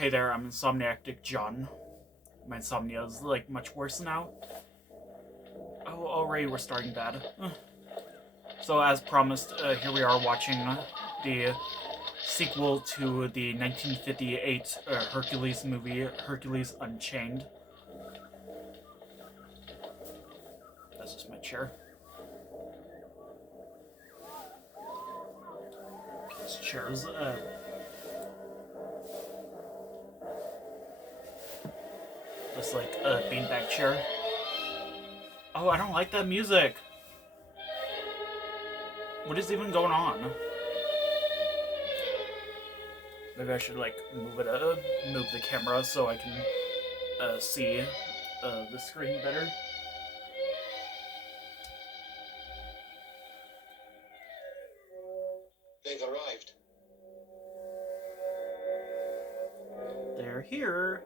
Hey there, I'm Insomniac John. My insomnia is like much worse now. Oh, already we're starting bad. So as promised, here we are watching the sequel to the 1958 Hercules movie, Hercules Unchained. That's just my chair. This chair's just like a beanbag chair. Oh, I don't like that music. What is even going on? Maybe I should like move the camera so I can see the screen better. They've arrived. They're here.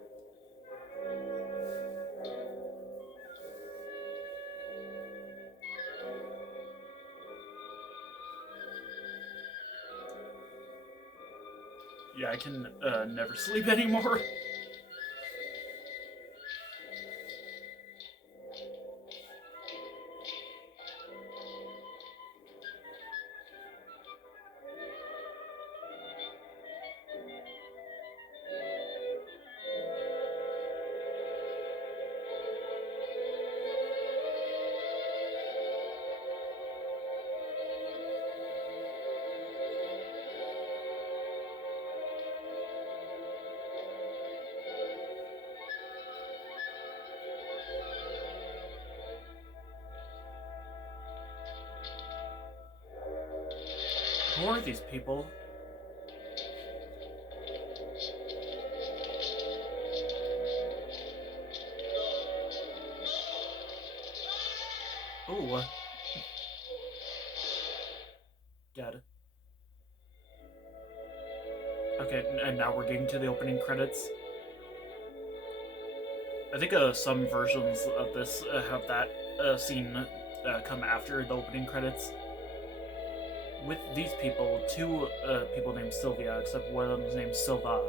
Yeah, I can never sleep anymore. Who are these people? Ooh. Dead. Okay, and now we're getting to the opening credits. I think some versions of this have that scene come after the opening credits. With these people, two people named Sylvia, except one of them is named Silva.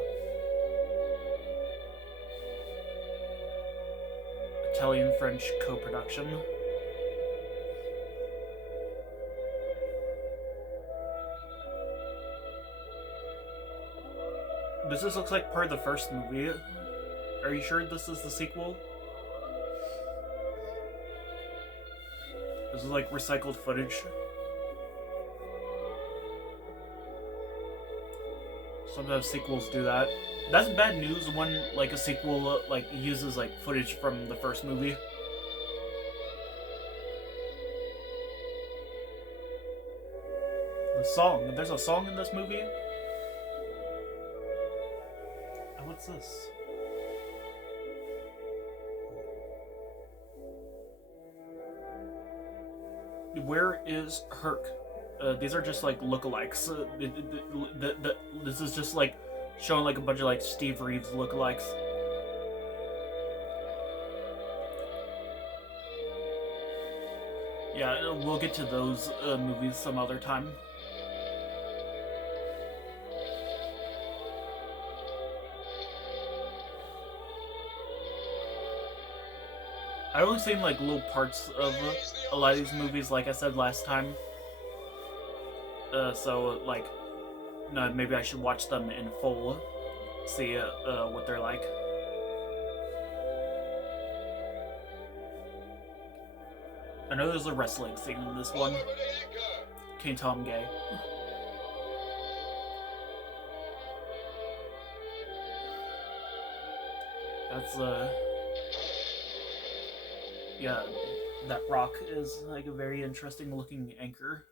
Italian-French co-production. This just looks like part of the first movie. Are you sure this is the sequel? This is like recycled footage. Sometimes sequels do that. That's bad news when like a sequel like uses like footage from the first movie. The song. There's a song in this movie? Oh, what's this? Where is Herc? These are just like lookalikes. This is just like showing like a bunch of like Steve Reeves lookalikes. Yeah, we'll get to those movies some other time. I've only seen like little parts of a lot of these movies, like I said last time. So like, no, maybe I should watch them in full, see what they're like. I know there's a wrestling scene in this one. Can't tell I'm gay. That's yeah, that rock is like a very interesting looking anchor.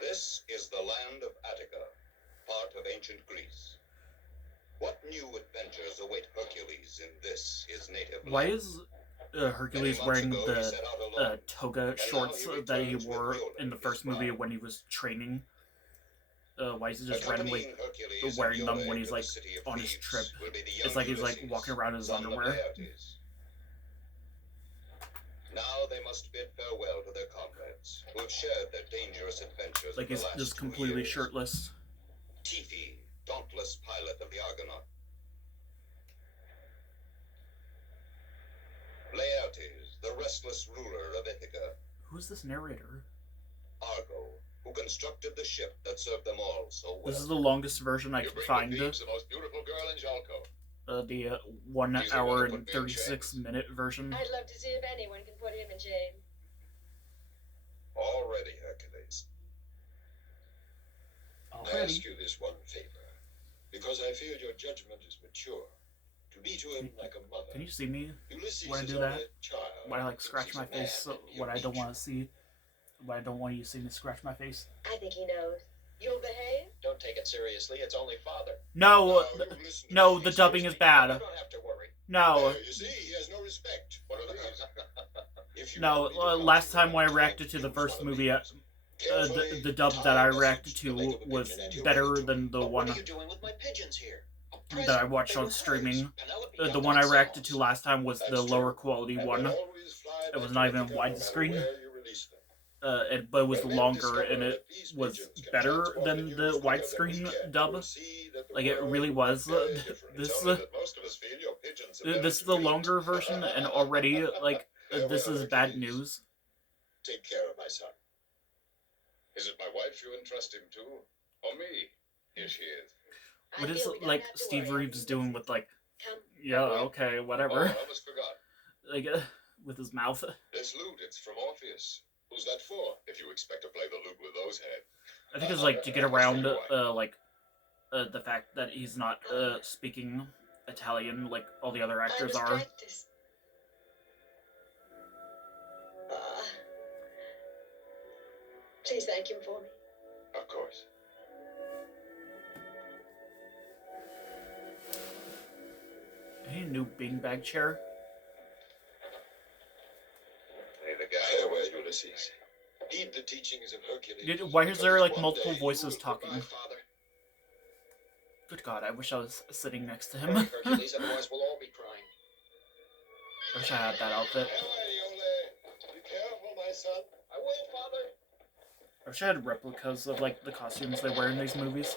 This is the land of Attica, part of ancient Greece. What new adventures await Hercules in this, his native land? Why is Hercules wearing the toga shorts that he wore in the first movie when he was training? Why is he just randomly wearing them when he's like on his trip? It's like he's like walking around in his underwear. Now they must bid farewell to their comrades, who have shared their dangerous adventures. Like he's just completely shirtless. Tifi, famous ruler of Ithaca, Who's this narrator? Argo, who constructed the ship that served them all so well. This is the longest version I could find. The most beautiful girl in Jalco. The 1 hour and 36-minute version. I'd love to see if anyone can put him in chains. Already, Hercules. I ask you this one favor, because I feel your judgment is mature. To be to him like a mother. Can you see me Ulysses when I is do only that? a child, When I like scratch my face, so what I don't want to see. What I don't want you to see me scratch my face. I think he knows. You'll behave? Don't take it seriously. It's only father. No, no, the dubbing is bad. You don't have to worry. No. You see, he has no respect. What are these? If you No, want me to last counsel time when I you, reacted to the first follow me. movie, Carefully the dub tie that I a message reacted to the leg to of a was pigeon and you're better ready to- than the But one what are you doing with my pigeons here? A that I present. watched They on were streaming. hers. Penelope The got one I themselves. reacted to last time was the That's lower true. quality And one. they'll always fly It back was to not even Ithaca no matter widescreen. where you release them. But it was When men longer discover and it that these was pigeons can better transform than into the humans quicker than widescreen we can, dub. you'll see that the Like it world really is was. very different. It's This only that most of us feel your pigeons are this is better the to eat. longer version, and already like Farewell, this is bad Hercules. news. Take care of my son. Is it my wife you entrust him to? Or me? Here she is. I What is feel we don't like have to Steve worry. Reeves doing with like, Come. yeah, okay, Oh, whatever, I almost forgot. like with his mouth. This lute, it's from Orpheus. Who's that for, if you expect to play the lute with those heads? I think it's like to get around the fact that he's not speaking Italian like all the other I actors must are. practice. Please thank him for me. Of course. Any new beanbag chair? Hey, the guy. Farewell, Ulysses. Heed the teachings of Hercules. Why is there like One multiple day voices you will be talking? my father. Good God, I wish I was sitting next to Hurry, him. Hercules, otherwise we'll all be crying. I wish I had that outfit. Be careful, my son. I will, father. I wish I had replicas of like the costumes they wear in these movies.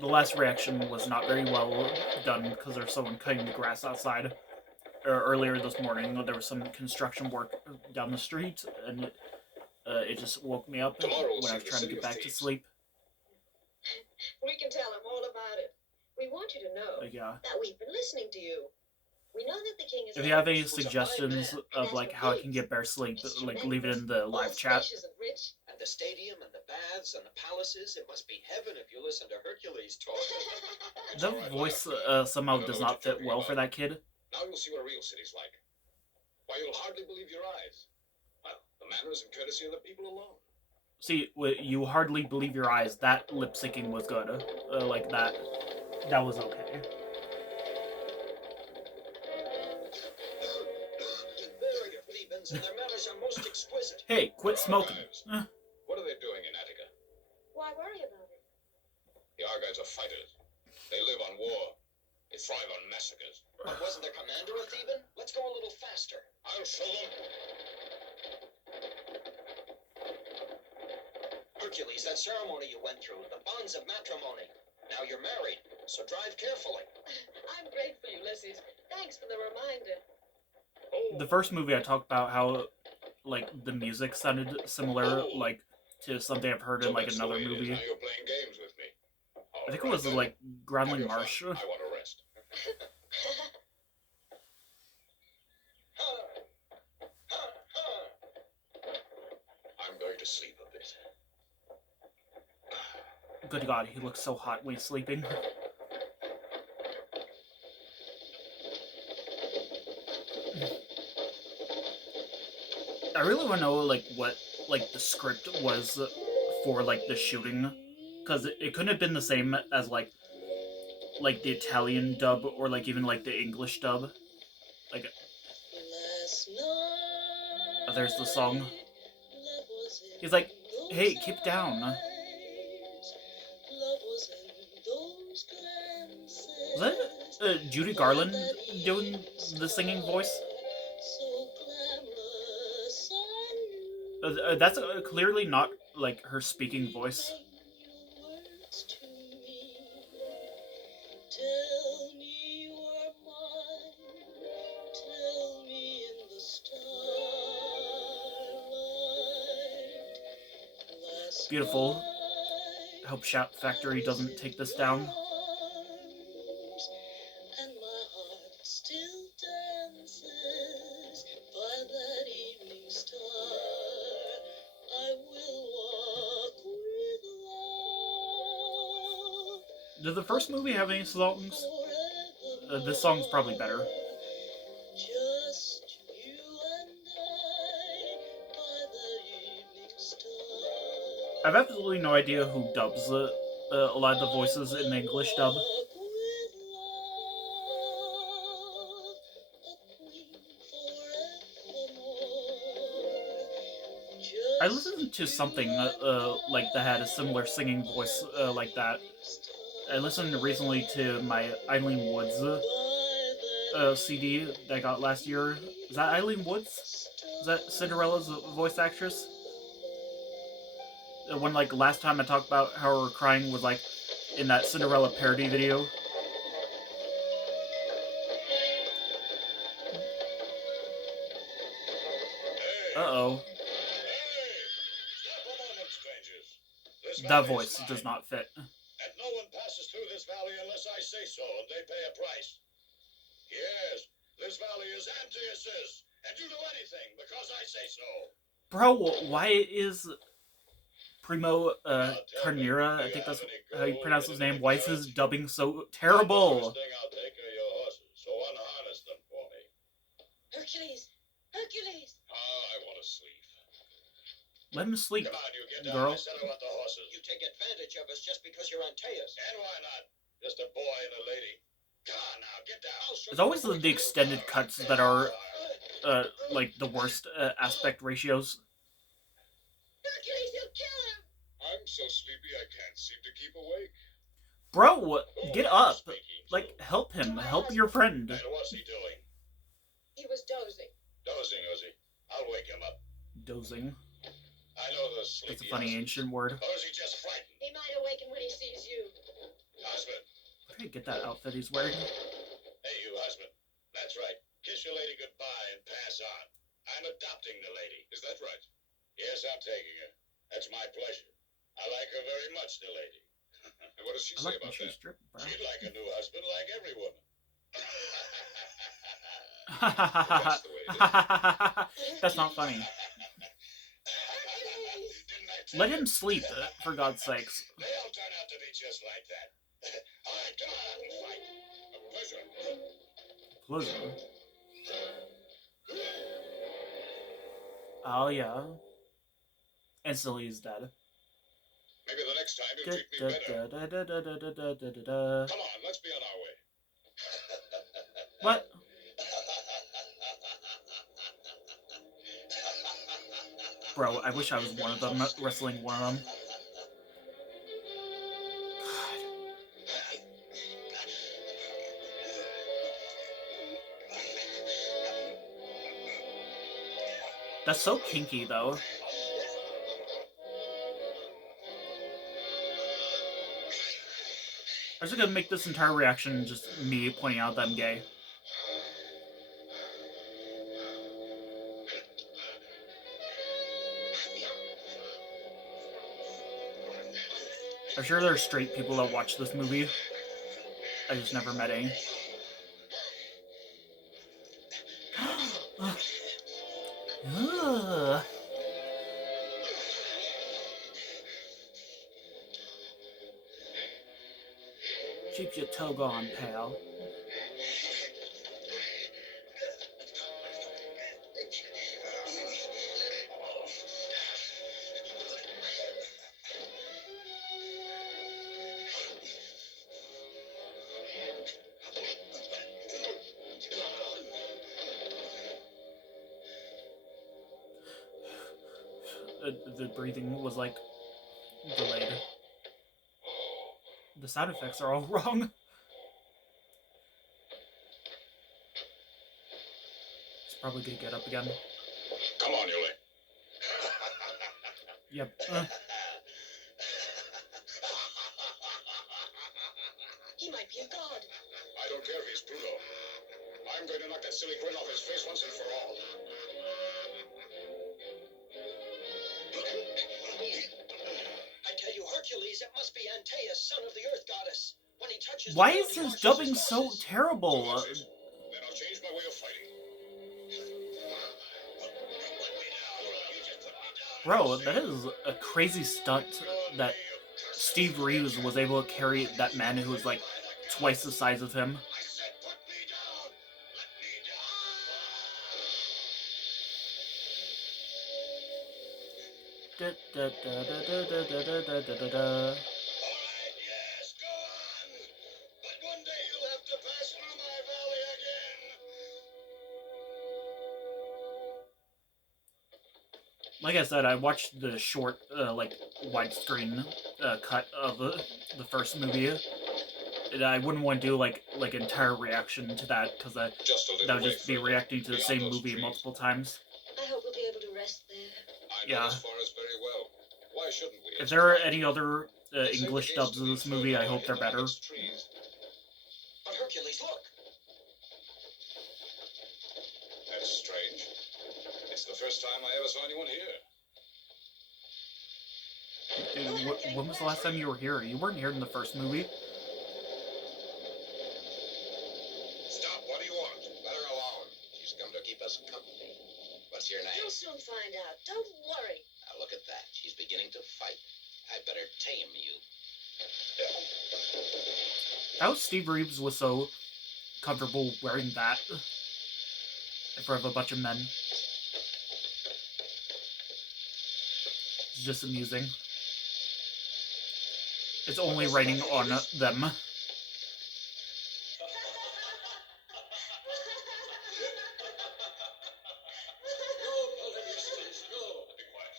The last reaction was not very well done because there's someone cutting the grass outside. Earlier this morning, there was some construction work down the street, and it just woke me up Tomorrow we'll when I see was the trying to city get of back to thieves. sleep. We can tell him all about it. We want you to know Yeah. that we've been listening to you. We know that the king is. If you have any Who's a fine suggestions man, of and like as how I for can thieves, get better sleep, it's like leave it in tremendous. the live All chat. spacious and rich. And the stadium and the baths and the palaces, it must be heaven if you listen to Hercules talk. The voice somehow does not fit well for that kid. Now you'll see what a real city's like. Why, you'll hardly believe your eyes. Well, the manners and courtesy of the people alone. See, you hardly believe your eyes. That lip syncing was good. Like that was okay. There, your Thebans, and their manners are most exquisite. Hey, quit smoking. What are they doing in Attica? Why worry about it? The Argives are fighters. They live on war. They thrive on massacres. But wasn't their commander a Theban? Let's go a little faster. I'll show them. Hercules, that ceremony you went through, the bonds of matrimony. Now you're married, so drive carefully. I'm grateful, Ulysses. Thanks for the reminder. The first movie I talked about how like the music sounded similar like to something I've heard in like another movie. Now you're playing games with me. I think it was like Groundling Marsh. I want to rest. I'm going to sleep a bit. Good God, he looks so hot when he's sleeping. I really want to know like what like the script was for like the shooting, because it couldn't have been the same as like the Italian dub or like even like the English dub. Like, oh, there's the song. He's like, hey, keep down. Was that Judy Garland doing the singing voice? That's clearly not like her speaking voice. Tell me you are mine. Tell me in the starlight. Last Beautiful. night Hope Shout Factory I was doesn't take in this your down. arms, and my heart still dances by that evening star. I will walk with love. Did the first movie have any songs? This song's probably better. Just you and I by the evening star. I have absolutely no idea who dubs a lot of the voices in the English dub. Walk with love, a queen forevermore. I Just listened to you something and like that had a similar singing I voice by the like that. evening star. I listened recently to my Eileen Woods CD that I got last year. Is that Eileen Woods? Is that Cinderella's voice actress? When like last time I talked about how her crying was like in that Cinderella parody video. Uh-oh. Hey! Stop a moment, strangers. This That valley is voice mine, does not fit. and no one passes through this valley unless I say so, and they pay a price. Yes, this valley is Antaeus's, and you do anything because I say so. Bro, why is Primo Now tell me, Carnera, do I you think have that's any how you gold pronounce his hidden in name, the why is his garage? dubbing so The terrible? first thing I'll take are your horses, so unharness them for me. Hercules! Hercules! I want to sleep. Let him sleep, Come on, you get down. girl. I said I want the horses. You take advantage of us just because you're Antaeus. And why not? Just a boy and a lady. Come on now, get down. It's always the extended cuts that are, like, the worst aspect ratios. Hercules, you'll kill him! I'm so sleepy I can't seem to keep awake. Bro, get up. Speaking to? Like, help him. Help your friend. And what's he doing? He was dozing. Dozing, is he? I'll wake him up. Dozing. I know the sleepy. That's a funny ancient word. Or is he just frightened? He might awaken when he sees you. Husband. Where did he get that outfit he's wearing? Hey, you husband. That's right. Kiss your lady goodbye and pass on. I'm adopting the lady. Is that right? Yes, I'm taking her. That's my pleasure. I like her very much, the lady. And what does she I like when she's stripping, bro. She'd like a new husband like every woman. That's not funny. Hercules! Let him sleep, for God's sakes. They all turn out to be just like that. All right, come on out and fight. A pleasure. Pleasure. Oh, yeah. Instantly he's dead. Maybe the next time you'll treat me better. Come on, let's be on our way. What? Bro, I wish I was one of them, wrestling one of them. That's so kinky, though. I'm just gonna make this entire reaction just me pointing out that I'm gay. I'm sure there are straight people that watch this movie. I just never met any. Ugh. Keep your toga on, pal. The breathing was like delayed. The sound effects are all wrong. It's probably gonna get up again. Come on, Yuli. Yep. He might be a god. I don't care if he's Pluto. I'm going to knock that silly grin off his face once and for all. I tell you, Hercules, it must be Antaeus, son of the Earth Goddess. When he touches Why the is ground, he his launches dubbing his so forces. So terrible? that's it. Then I'll change my way of fighting. Bro, that is a crazy stunt that Steve Reeves was able to carry that man who was like twice the size of him. I said put me down! Let me Da-da-da-da-da-da-da-da-da-da. Alright, yes, go on! But one day you'll have to pass through my valley again! Like I said, I watched the short, like, widescreen cut of the first movie. And I wouldn't want to do, like entire reaction to that, because that would just be reacting to the same movie multiple times. I hope we'll be able to rest there. I know Yeah. this forest very well. Why shouldn't we? If there are any other English dubs of this movie, I hope they're better. But Hercules, look! That's strange. It's the first time I ever saw anyone here. Dude, when was the last time you were here? You weren't here in the first movie. Stop, what do you want? Let her alone. She's come to keep us company. What's your name? You'll soon find out. Don't worry. Now look at that. She's beginning to fight. I better tame you. How Steve Reeves was so comfortable wearing that in front of a bunch of men. It's just amusing. It's only raining on them. No, Polynesians, no. Be quiet.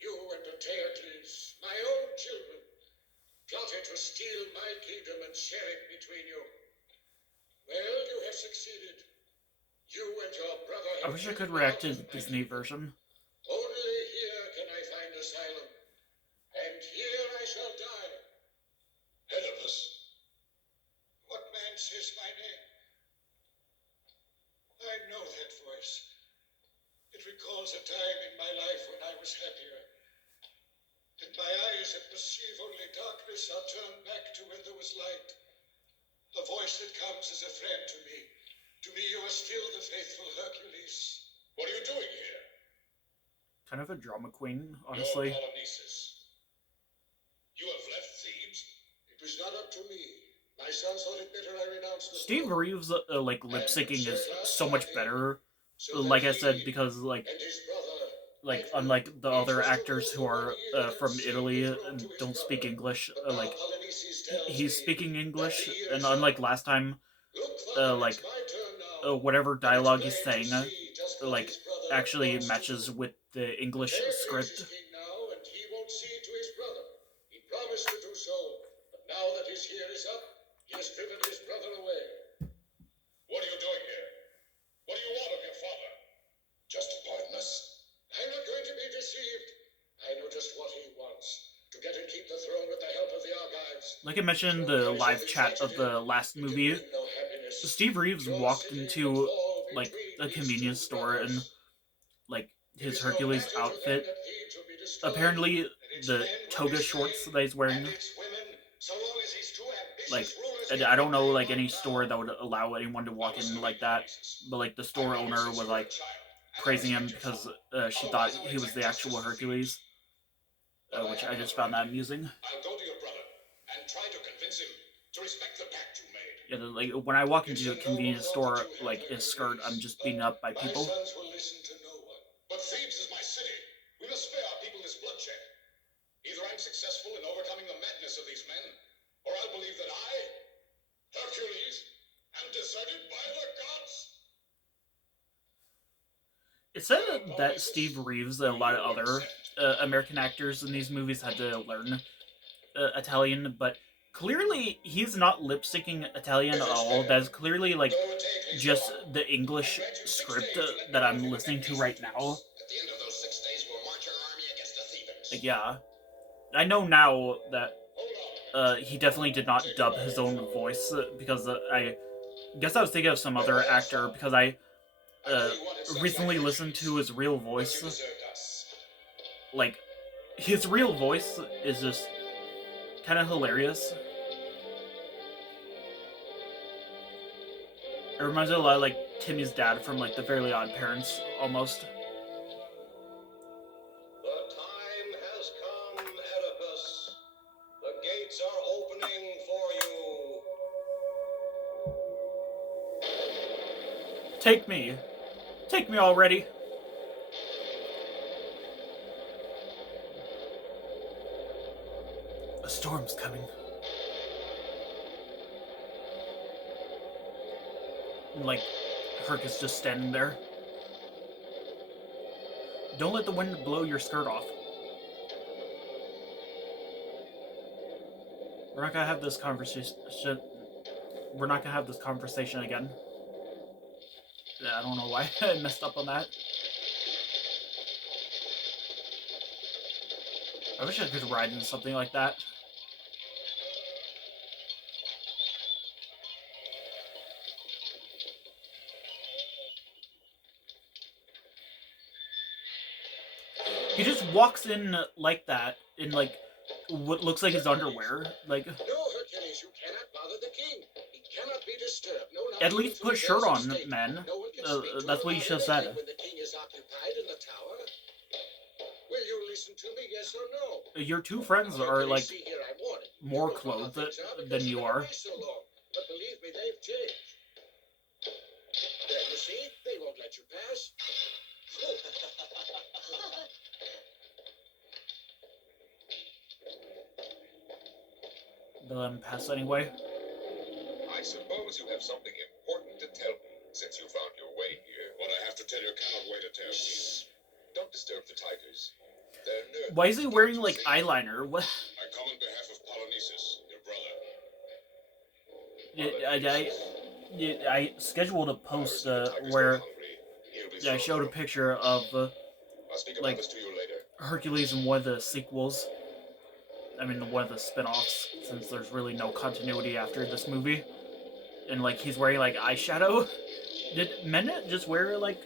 You and Hercules, my own children, plotted to steal my kingdom and share it between you. Well, you have succeeded. You and your brother I wish I could react to the Disney version. Only here can I find asylum. And here I shall die. Oedipus. What man says my name? I know that voice. It recalls a time in my life when I was happier. And my eyes that perceive only darkness are turned back to where there was light. A voice that comes as a friend to me. To me you are still the faithful Hercules. What are you doing here? Kind of a drama queen, honestly. Your Polynices. You have left Thebes? It was not up to me. My son thought it better I renounce the Steve throne. Reeves, like, lip syncing is so much better. So that Like I said, he because, like, and his brother like unlike the other actors who are from Italy and don't speak English, like he's speaking English, and unlike last time, like whatever dialogue he's saying, like actually matches with the English script. now, and he won't see to his brother. He promised to do so, but now that his year is up, he has driven his brother away. What are you doing here? What do you want of your father? Just pardon us. I'm not going to be deceived. I know just what he wants. To get and keep the throne with the help of the Argives. Like I mentioned in the live chat of the last movie, Steve Reeves walked into like a convenience store and like his Hercules outfit. Apparently, the toga shorts that he's wearing, like, I don't know like any store that would allow anyone to walk in like that, but like the store owner was like praising him because she thought he was the actual Hercules, which I just found that amusing. I'll go to your brother and try to convince him to respect the pact you made. Yeah, like when I walk into a convenience store, like his skirt, I'm just beaten up by people. My sons will listen to no one. But Thebes is my city. We must spare our people this bloodshed. Either I'm successful in overcoming the madness of these men, or I'll believe that I, Hercules, am deserted by the gods. It said that Steve Reeves and a lot of other American actors in these movies had to learn Italian, but clearly he's not lip syncing Italian at all. That's clearly like just the English script that I'm listening to right now. At the end of those 6 days, we'll march our army against the Thebans. Yeah. I know now that he definitely did not dub his own voice because I guess I was thinking of some other actor because I recently listened to his real voice. Like, his real voice is just kind of hilarious. It reminds me a lot of like Timmy's dad from like The Fairly Odd Parents, almost. The time has come, Oedipus. The gates are opening for you. Take me. Take me already. A storm's coming. And, like, Herc is just standing there. Don't let the wind blow your skirt off. We're not gonna have this conversation. We're not gonna have this conversation again. Yeah, I don't know why I messed up on that. I wish I could ride in something like that. He just walks in like that, in like what looks like his underwear. Like, No, Hercules, you cannot bother the king. He cannot be disturbed. No, not at even least for put the shirt girls on, of state. man. No one can speak to That's him what you about should have said. anything when the king is occupied in the tower. Will you listen to me, yes or no? Your two friends Now, are Hercules, like see here, I warn you. more You don't know how clothed things are because than you've you been are. away so long. But believe me, they've changed. There, you see? They won't let you pass. They'll let him pass anyway. I suppose you have something important to tell me, since you found your way here. What I have to tell you cannot wait a tale. Shh. Don't disturb the tigers. They're nervous. Why is he wearing Can't you like see? eyeliner? What? I come on behalf of Polynices, your brother. I scheduled a post where I showed a picture of I'll speak about like this to you later. Hercules in one of the sequels. I mean, one of the spin-offs, since there's really no continuity after this movie. And like he's wearing like eyeshadow. Did men just wear like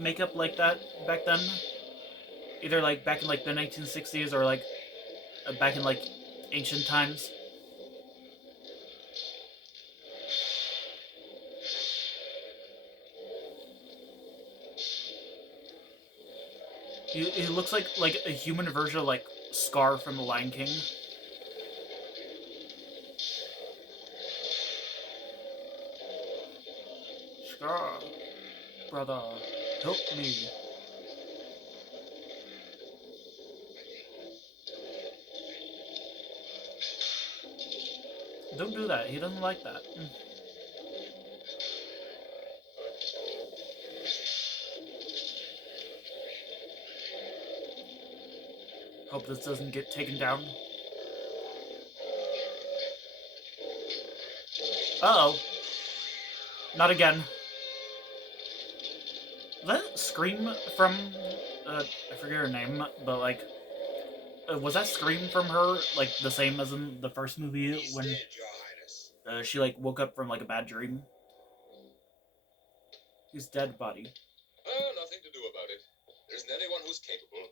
makeup like that back then? Either like back in like the 1960s or like back in like ancient times. He looks like a human version of like Scar from The Lion King. Scar, brother, help me. Don't do that. He doesn't like that. Hope this doesn't get taken down. Uh-oh. Not again. Was that Scream from... I forget her name, but like... was that Scream from her, like, the same as in the first movie He's when dead, Your Highness. she, like, woke up from, like, a bad dream? He's dead, buddy. Oh, nothing to do about it. There isn't anyone who's capable.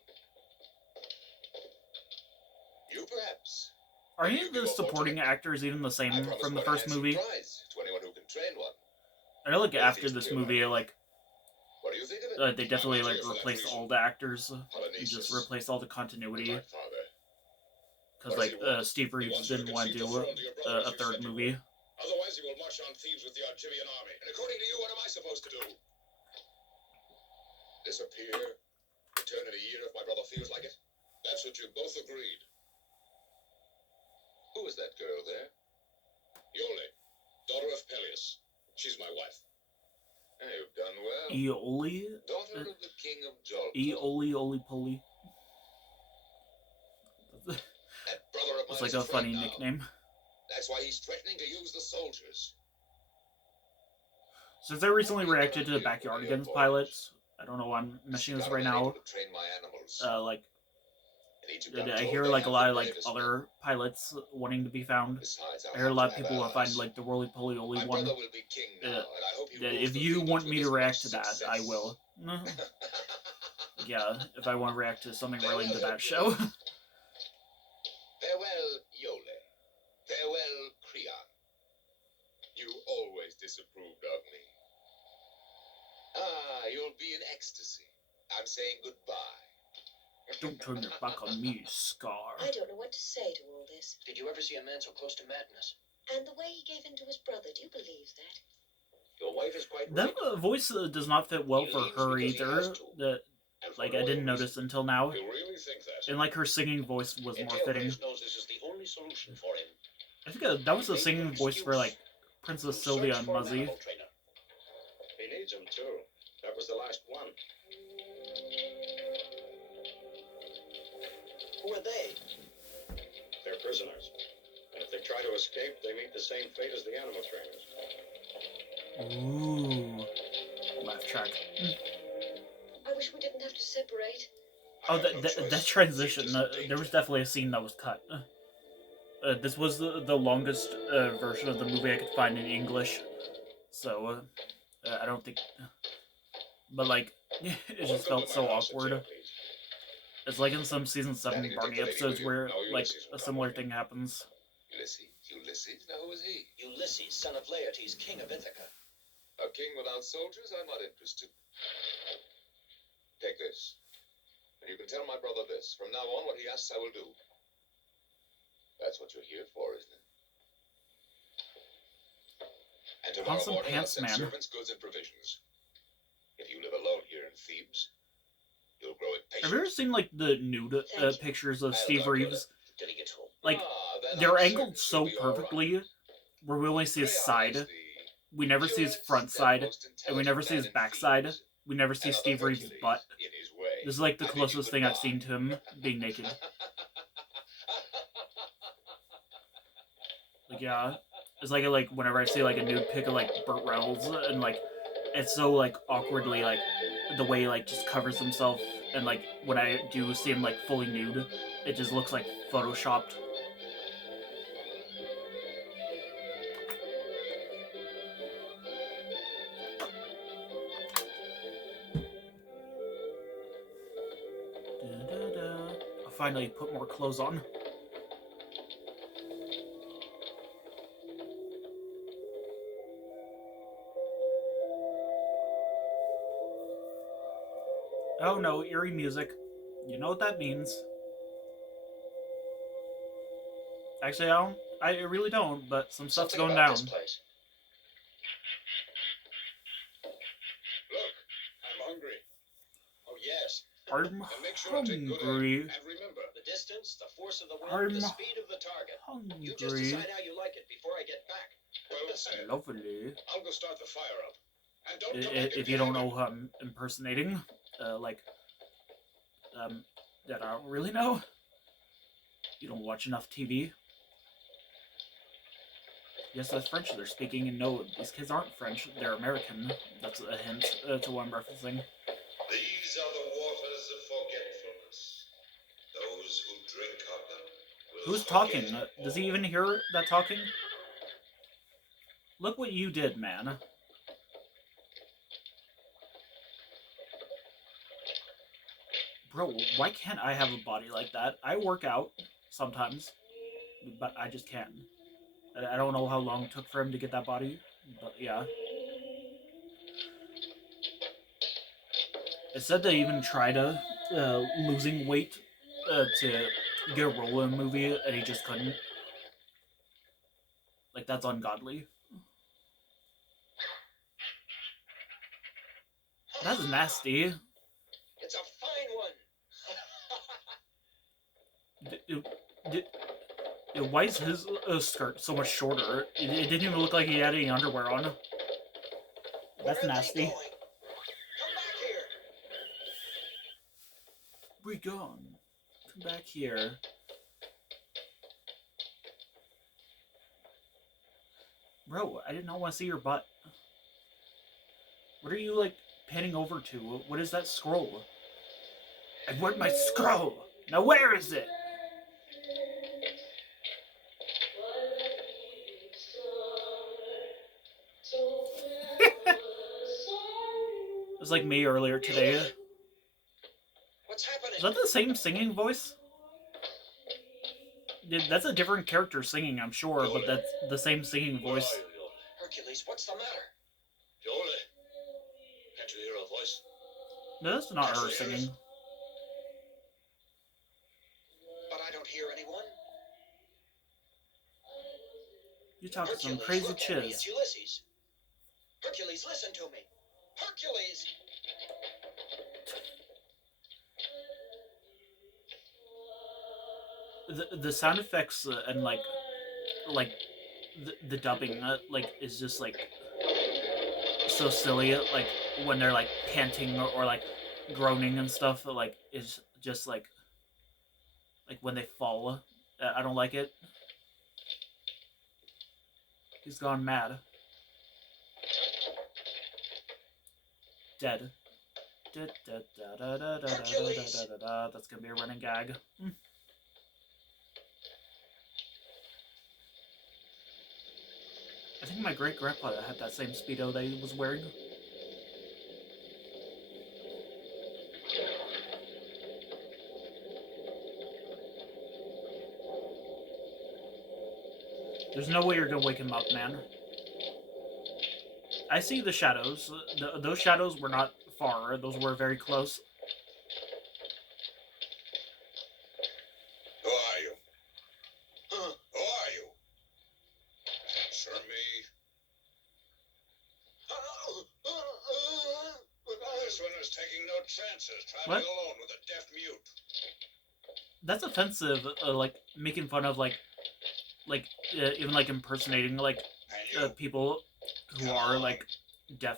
You, perhaps. Are any of the supporting actors even the same from the first movie? To anyone who can train one. I know, like, after this movie, like, What do you think of it? they definitely, like, I'm not here for that replaced reason. all the actors. And Polynices. just replaced all the continuity. My father. Because, like, Steve Reeves didn't want to do a third movie. Otherwise, he will march on thieves with the Argivian army. And according to you, what am I supposed to do? Disappear? Return in a year if my brother feels like it? That's what you both agreed. Who is that girl there? Iole, daughter of Peleus. She's my wife. You've done well. Ioli? Daughter of the king of Jolto. Ioli, Oli Poly. That brother of It's mine's like a funny afraid now. nickname. That's why he's threatening to use the soldiers. Since I recently reacted to the Backyardigans pilots, I don't know why I'm mentioning this right now. To train my animals. Like, need to I come hear told like they a have lot the of like bravest other men. pilots wanting to be found. Besides, I I'll hear a have lot to of have people will allies. find like the roly poly oly My one. brother will be king now, and I hope he rules If the you Phoenix want with me as to much react to that, I success. will. Yeah, if I want to react to something Farewell, related to that Hercules. show. Farewell, Yole. Farewell, Creon. You always disapproved of me. Ah, you'll be in ecstasy. I'm saying goodbye. Don't turn your back on me, Scar. I don't know what to say to all this. Did you ever see a man so close to madness? And the way he gave in to his brother, do you believe that? Your wife is quite That right. voice does not fit well He for leaves her because he either. has to. That And for like no I didn't real notice reason. until now. You really think that? And like her singing voice was And more fitting. Tailface knows this is the only solution for him. I think that was the Make singing no voice for like Princess He'll Sylvia search and for an Muzzy. animal trainer. He needs him too. That was the last one. Who are they? They're prisoners. And if they try to escape, they meet the same fate as the animal trainers. Ooh, laugh track. I wish we didn't have to separate. Oh, I have no choice. that transition. Future's in There danger. was definitely a scene that was cut. This was the longest version of the movie I could find in English, so I don't think. But like, it just Welcome felt to so my house, awkward. Hercules. It's like in some season 7 Daddy, take Barney the lady episodes with you. where No, like Ulysses will a come similar with me. thing happens. Ulysses? Now who is he? Ulysses, son of Laertes, king of Ithaca. A king without soldiers? I'm not interested. Take this. And you can tell my brother this. From now on, what he asks, I will do. That's what you're here for, isn't it? And tomorrow Awesome morning, I'll pants, send man. servants, goods, and provisions. If you live alone here in Thebes, you'll grow impatient. Have you ever seen like the nude Thank you. pictures of I'll Steve not go Reeves? Till he gets home. Like then they're I'm angled certain so you'll be all right. perfectly, where we only see his Creon side. is the We never see his purest front and side, most and we never see his intelligent man in backside. Thebes. We never see Another Steve Reeves' Hercules butt. in his way. This is like the I bid you closest thing I've goodbye. seen to him being naked. Like yeah, it's like whenever I see like a nude pic of like Burt Reynolds and like it's so like awkwardly like the way he like just covers himself and like when I do see him like fully nude, it just looks like photoshopped. Da-da-da. I'll finally put more clothes on. Oh no, eerie music. You know what that means. Actually, I don't. I really don't, but some stuff's Something going about down. this place. Look, I'm hungry. Oh, yes. I'm And make sure to take good aim. hungry. And remember, The distance, the force of the wind, I'm the speed of the target. You just Hungry. decide how you like it before I get back. well said. Lovely. I'll go start the fire up. And don't come back If you don't know who I'm impersonating, that I don't really know. You don't watch enough TV. Yes, that's French they're speaking, and no, these kids aren't French, they're American. That's a hint to what I'm referencing. These are the waters of forgetfulness. Those who drink of them will Who's forget talking? Does he even hear that talking? Look what you did, man. Bro, why can't I have a body like that? I work out sometimes, but I just can't. I don't know how long it took for him to get that body, but yeah. It said they even tried losing weight to get a role in a movie, and he just couldn't. Like, that's ungodly. That's nasty. It's a fine one. Why is his skirt so much shorter? It didn't even look like he had any underwear on. That's Where are they nasty. going? Come back here. Be gone. Come back here. Bro, I did not want to see your butt. What are you, like, panning over to? What is that scroll? I want my scroll! Now where is it? It was like me earlier today. What's happening? Is that the same singing voice? That's a different character singing, I'm sure, but that's the same singing Where are voice. you, Yole? Hercules, what's the matter? Yole? Can't you hear a voice? No, that's not her singing. But I don't hear anyone. You talk some Hercules, crazy look at me. chiz. It's Ulysses. Hercules, listen to me. Hercules! The sound effects and like the dubbing like is just like so silly. Like when they're like panting or like groaning and stuff. Like is just like when they fall. I don't like it. He's gone mad. Dead. That's gonna be a running gag. I think my great-grandpa had that same Speedo that he was wearing. There's no way you're gonna wake him up, man. I see the shadows. Those shadows were not far. Those were very close. Who are you? Who are you? Answer me. This one is taking no chances, traveling alone with a deaf mute. That's offensive. Like making fun of even like impersonating like people who are like deaf.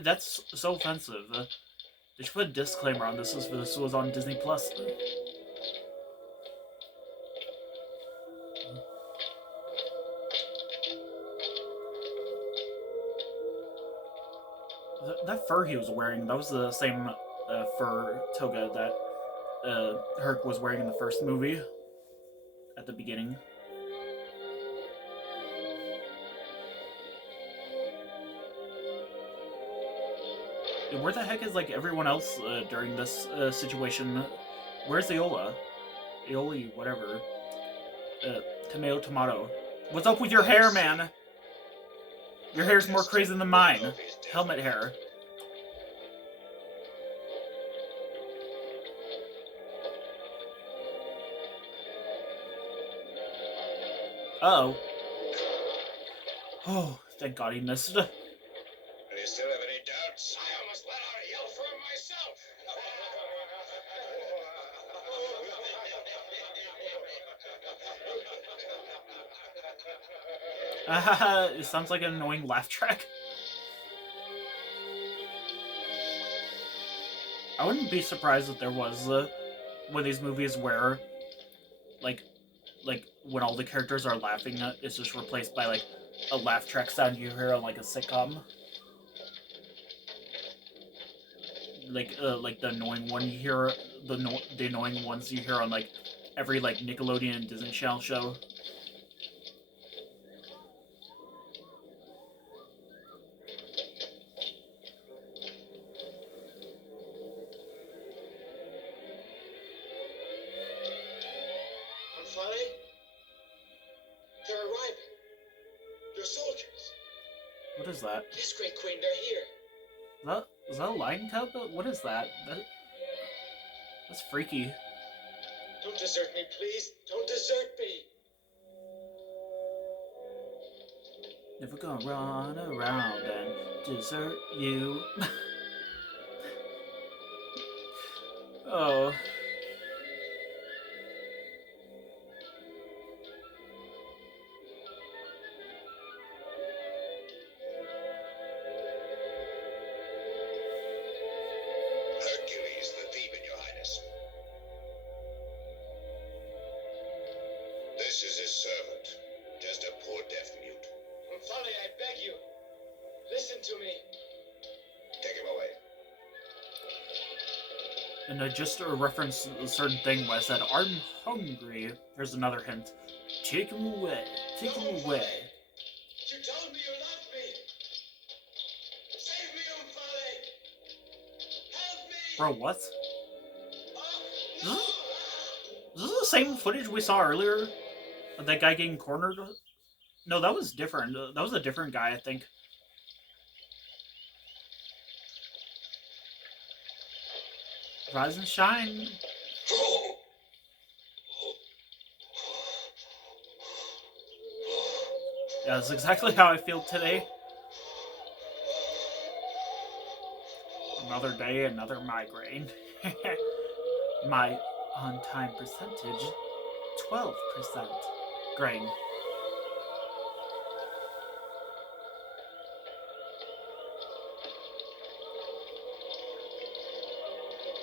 That's so offensive. They should put a disclaimer on this. This was on Disney Plus. That fur he was wearing, that was the same fur toga that Herc was wearing in the first movie at the beginning. Where the heck is like everyone else during this situation? Where's Aola? Aoli, whatever. Tomato. What's up with your hair, man? Your hair's more crazy than mine. Helmet hair. Uh-oh. Oh, thank God he missed. Do you still have any doubts? I almost let out a yell for him myself. It sounds like an annoying laugh track. I wouldn't be surprised if there was one of these movies where, like when all the characters are laughing, it's just replaced by like a laugh track sound you hear on like a sitcom. Like the annoying one you hear, the annoying ones you hear on like every like Nickelodeon and Disney Channel show. They're arriving. They're soldiers. What is that? Yes, Great Queen, they're here. Is that a lion cub? What is that? That's freaky. Don't desert me, please. Don't desert me. Never gonna run around and desert you. Oh. Hercules, the Theban, Your Highness. This is his servant. Just a poor deaf mute. Folly, I beg you. Listen to me. And I just referenced a certain thing where I said, I'm hungry. Here's another hint. Take him away. Take him away. You told me you loved me. Save me, Umfale. Help me. Bro, what? Oh, Is no. this, is this the same footage we saw earlier? Of that guy getting cornered? No, that was different. That was a different guy, I think. Rise and shine. Yeah, that's exactly how I feel today. Another day, another migraine. My on-time percentage, 12%. Grain.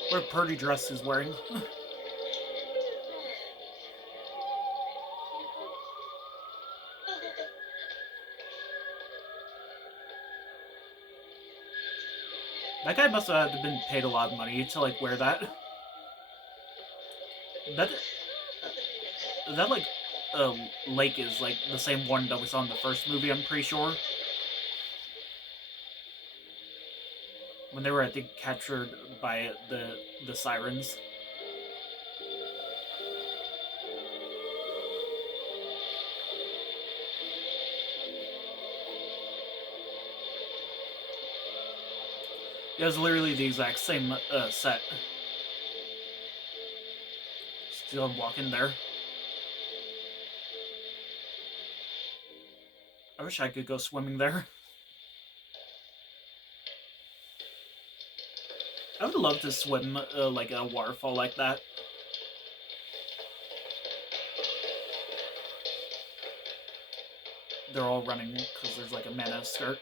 What a pretty dress he's wearing. That guy must have been paid a lot of money to like wear that. That like lake is like the same one that we saw in the first movie, I'm pretty sure. When they were, I think, captured by the sirens. Yeah, it was literally the exact same set. Still walking there. I wish I could go swimming there. I would love to swim like a waterfall like that. They're all running because there's like a mana skirt.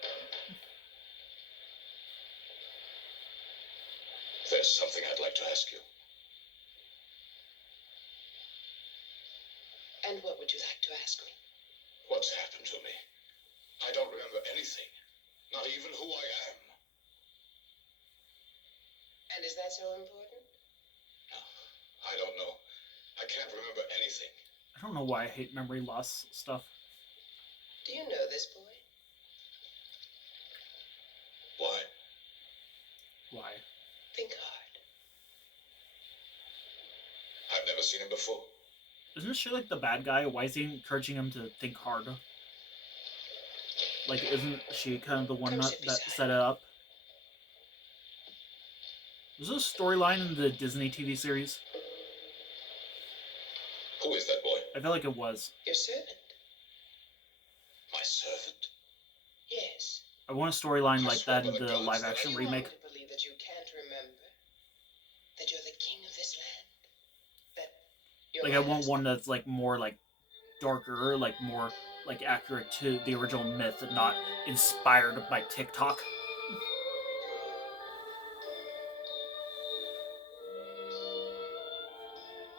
There's something I'd like to ask you. And what would you like to ask me? What's happened to me? I don't remember anything. Not even who I am. And is that so important? No, I don't know. I can't remember anything. I don't know why I hate memory loss stuff. Do you know this boy? Why? Why? Think hard. I've never seen him before. Isn't she like the bad guy? Why is he encouraging him to think hard? Like, isn't she kind of the one that set it up? Was this a storyline in the Disney TV series? Who is that boy? I feel like it was. Your servant? My servant? Yes. I want a storyline like that in the live-action You remake. want to believe that you can't remember? That you're the king of this land? That you're Like, I want one that's like more like darker, like more like accurate to the original myth and not inspired by TikTok.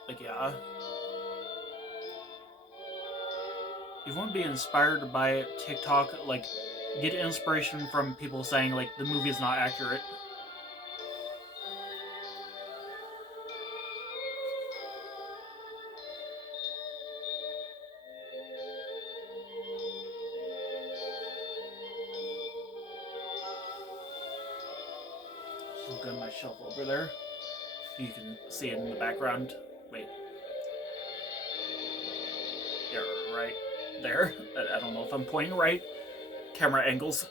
Like, yeah. If you want to be inspired by TikTok, like, get inspiration from people saying, like, the movie is not accurate. I'll go to my shelf over there. You can see it in the background. Wait. Yeah, right there. I don't know if I'm pointing right. Camera angles.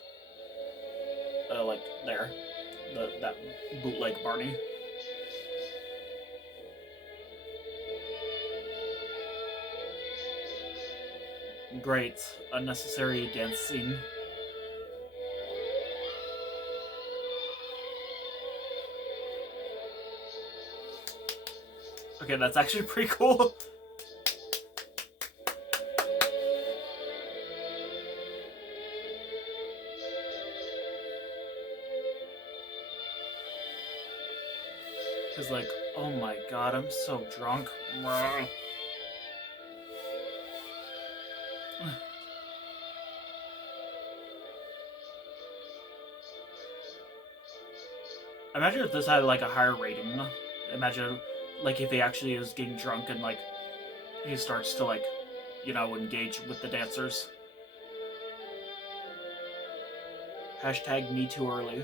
Like there. That bootleg Barney. Great. Unnecessary dance scene. Okay, that's actually pretty cool. He's like, oh my god, I'm so drunk. Imagine if this had like a higher rating. Imagine, like, if he actually is getting drunk and, like, he starts to, like, you know, engage with the dancers. Hashtag me too early.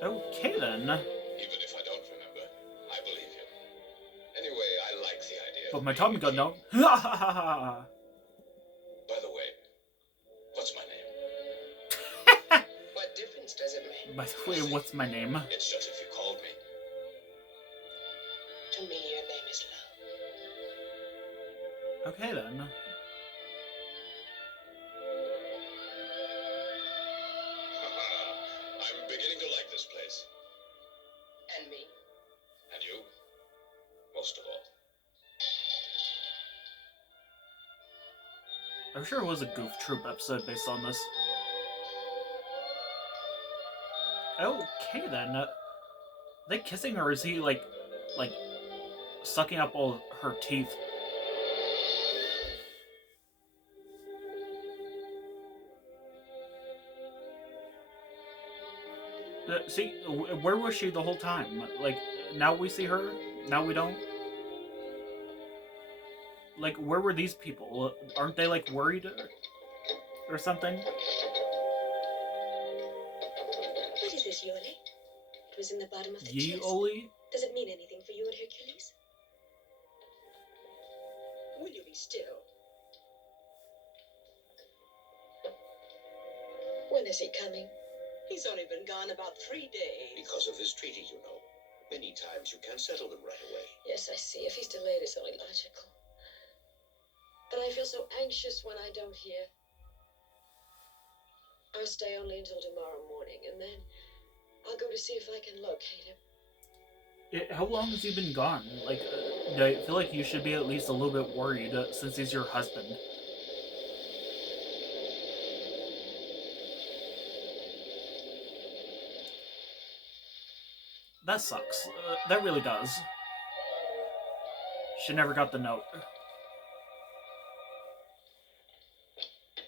Okay, then. Even if I don't remember, I believe you. Anyway, I like the idea. But of my being Tommy a gun king. don't. By the way, what's my name? What difference does it make? By the way, what's my name? It's just if you called me. To me, your name is love. Okay, then. I'm beginning to like this place. And me. And you? Most of all. I'm sure it was a Goof Troop episode based on this. Okay, then. Are they kissing, or is he, like, sucking up all her teeth? See, where was she the whole time? Like, now we see her, now we don't? Like, where were these people? Aren't they, like, worried or something? What is this, Yoli? It was in the bottom of the Ye chest. Oli? Does it mean anything for you and Hercules? Will you be still? When is he coming? He's only been gone about 3 days. Because of this treaty, you know. Many times you can't settle them right away. Yes, I see. If he's delayed, it's only logical. But I feel so anxious when I don't hear. I'll stay only until tomorrow morning, and then I'll go to see if I can locate him. How long has he been gone? Like, I feel like you should be at least a little bit worried since he's your husband. That sucks. That really does. She never got the note.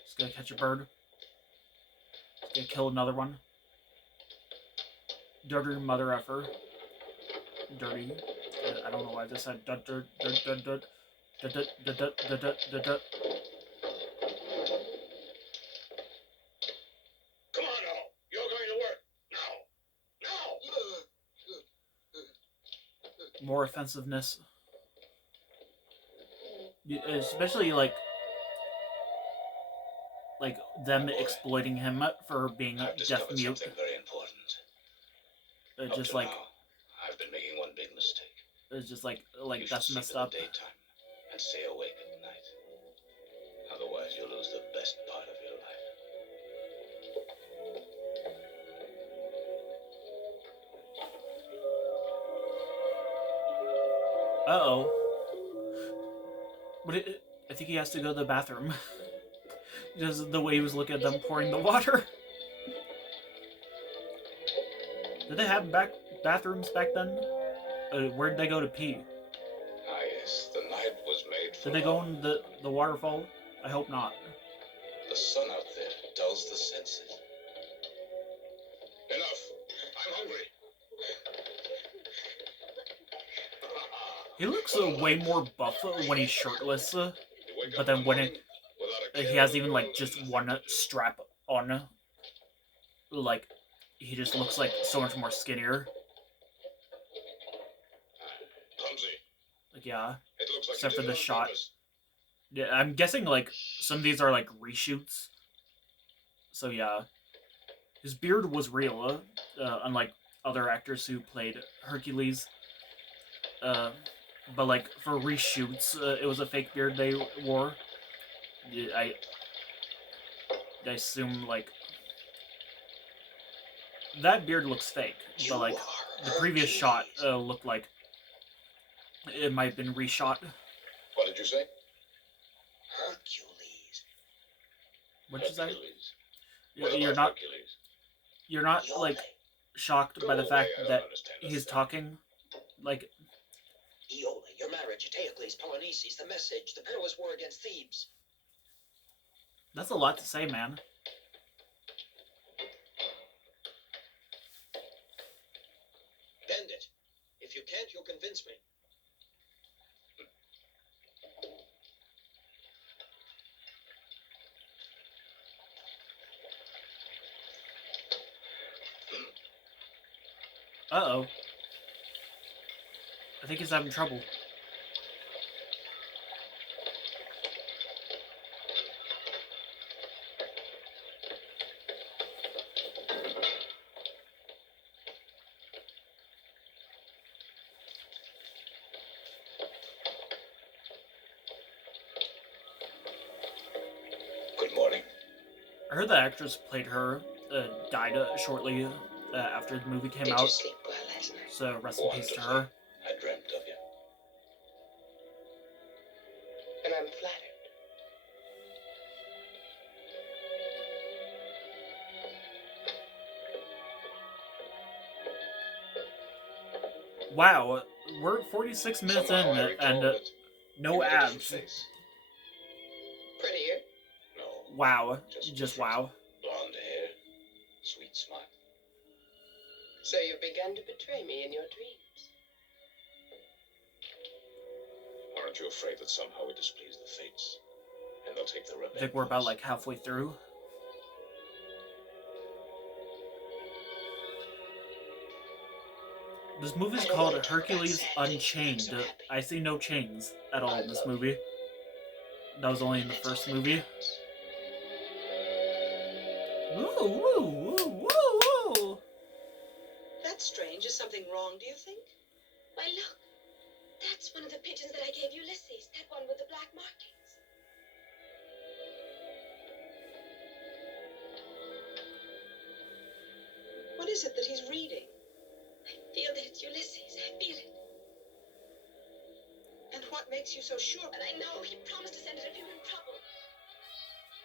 Just gonna catch a bird. Just gonna kill another one. Dirty mother effer. Dirty. I don't know why I just said dut dut dut dut dut dut dut dut dut dut dut dut. Come on now. You're going to work. Now. More offensiveness. Especially like them exploiting him for being I've deaf discovered mute. something very important. Just Up to like now, I've been making one big mistake. it's just like You should that's sleep messed in the up. daytime and stay awake at night. Otherwise, you'll lose the best part of your life. Uh-oh. But I think he has to go to the bathroom. Just the way he was looking at them pouring the water. Did they have bathrooms back then? Where'd they go to pee? Ah, yes, the night was made for Did they go love. in the waterfall? I hope not. The sun out there dulls the senses. Enough. I'm hungry. He looks way more buff when he's shirtless, You wake but up then one when morning without a he care has in the even like world just and one nothing. strap on. Like, he just looks like so much more skinnier. Clumsy. Like, yeah. It looks like Except you for did the it on shot. purpose. Yeah, I'm guessing like some of these are like reshoots. So yeah, his beard was real, unlike other actors who played Hercules. But like for reshoots, it was a fake beard they wore. Yeah, I assume like that beard looks fake, but like the previous shot looked like it might have been reshot. What did you say? Hercules. What'd you say? Hercules. What You're about not Hercules? you're not like shocked by the Go fact away, I that don't understand a he's thing. talking like Iola, your marriage, Hercules, Polyneices, the message, the perilous war against Thebes. That's a lot to say, man. Bend it. If you can't, you'll convince me. Uh-oh. I think he's having trouble. Good morning. I heard the actress who played her died shortly after the movie came Did out. you sleep well last night? So rest in peace to Wonderfully. her. I dreamt of you. And I'm flattered. Wow, we're 46 minutes Somehow in I recall and that no you had a different ads. face. Prettier? No, Wow, Just just different. wow. blonde hair, sweet smile. So you've begun to betray me in your dreams. Aren't you afraid that somehow we displease the fates? And they'll take the revenge? I think we're about like halfway through. This movie's I don't called wanna talk about Hercules sad things, but I'm Unchained. so happy. I see no chains at all I in this love movie. That was only in the That's all first that movie. counts. Woo, woo, woo, woo, woo. That's strange. Is something wrong, do you think? Why, look. That's one of the pigeons that I gave Ulysses. That one with the black markings. What is it that he's reading? I feel that it's Ulysses. I feel it. And what makes you so sure? But I know he promised to send it if you were in trouble.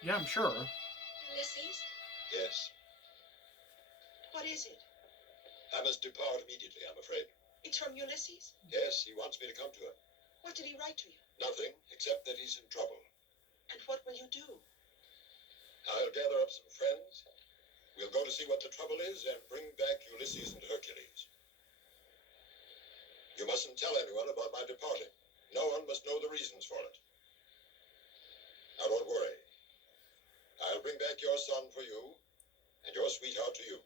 Yeah, I'm sure. Ulysses? Yes. What is it? I must depart immediately, I'm afraid. It's from Ulysses? Yes, he wants me to come to him. What did he write to you? Nothing, except that he's in trouble. And what will you do? I'll gather up some friends. We'll go to see what the trouble is and bring back Ulysses and Hercules. You mustn't tell anyone about my departing. No one must know the reasons for it. Now, don't worry. I'll bring back your son for you and your sweetheart to you.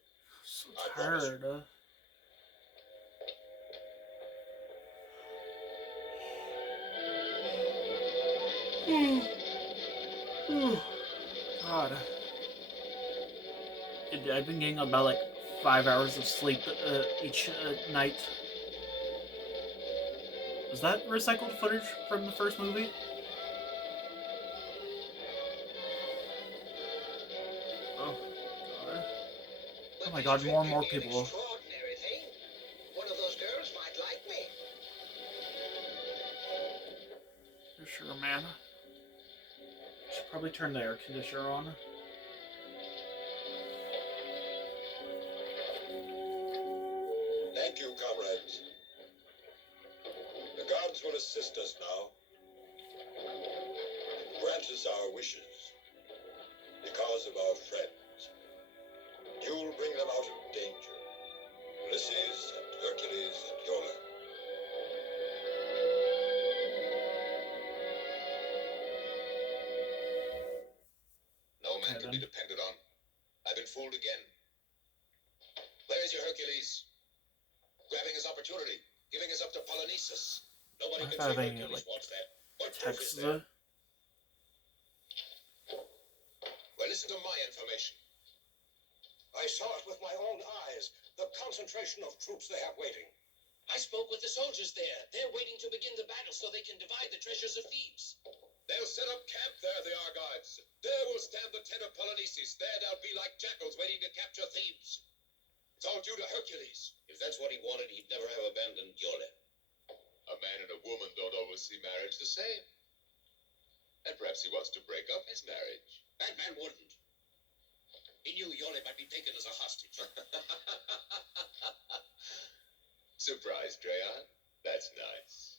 So I promise. tired. God. I've been getting about like 5 hours of sleep each night. Is that recycled footage from the first movie? Oh god. Oh my god, more and more people. Extraordinary thing. One of those girls might like me. For sure, man. Should probably turn the air conditioner on. Thank you, comrades. The gods will assist us now. Grant us our wishes because of our friends. You'll bring them out of danger. Ulysses and Hercules and Yola. No man Okay, can be then. depended on. I've been fooled again. Where is your Hercules? Grabbing his opportunity, giving us up to Polynices. Nobody I can thought say they, Hercules like, wants that. What proof is Texts. there? Well, listen to my information. I saw it with my own eyes. The concentration of troops they have waiting. I spoke with the soldiers there. They're waiting to begin the battle so they can divide the treasures of Thebes. They'll set up camp there, the Argives. There will stand the tent of Polynices. There they'll be like jackals waiting to capture Thebes. It's all due to Hercules. If that's what he wanted, he'd never have abandoned Yola. A man and a woman don't always see marriage the same. And perhaps he wants to break up his marriage. That man wouldn't. He knew Yola might be taken as a hostage. Surprise, Drayon? That's nice.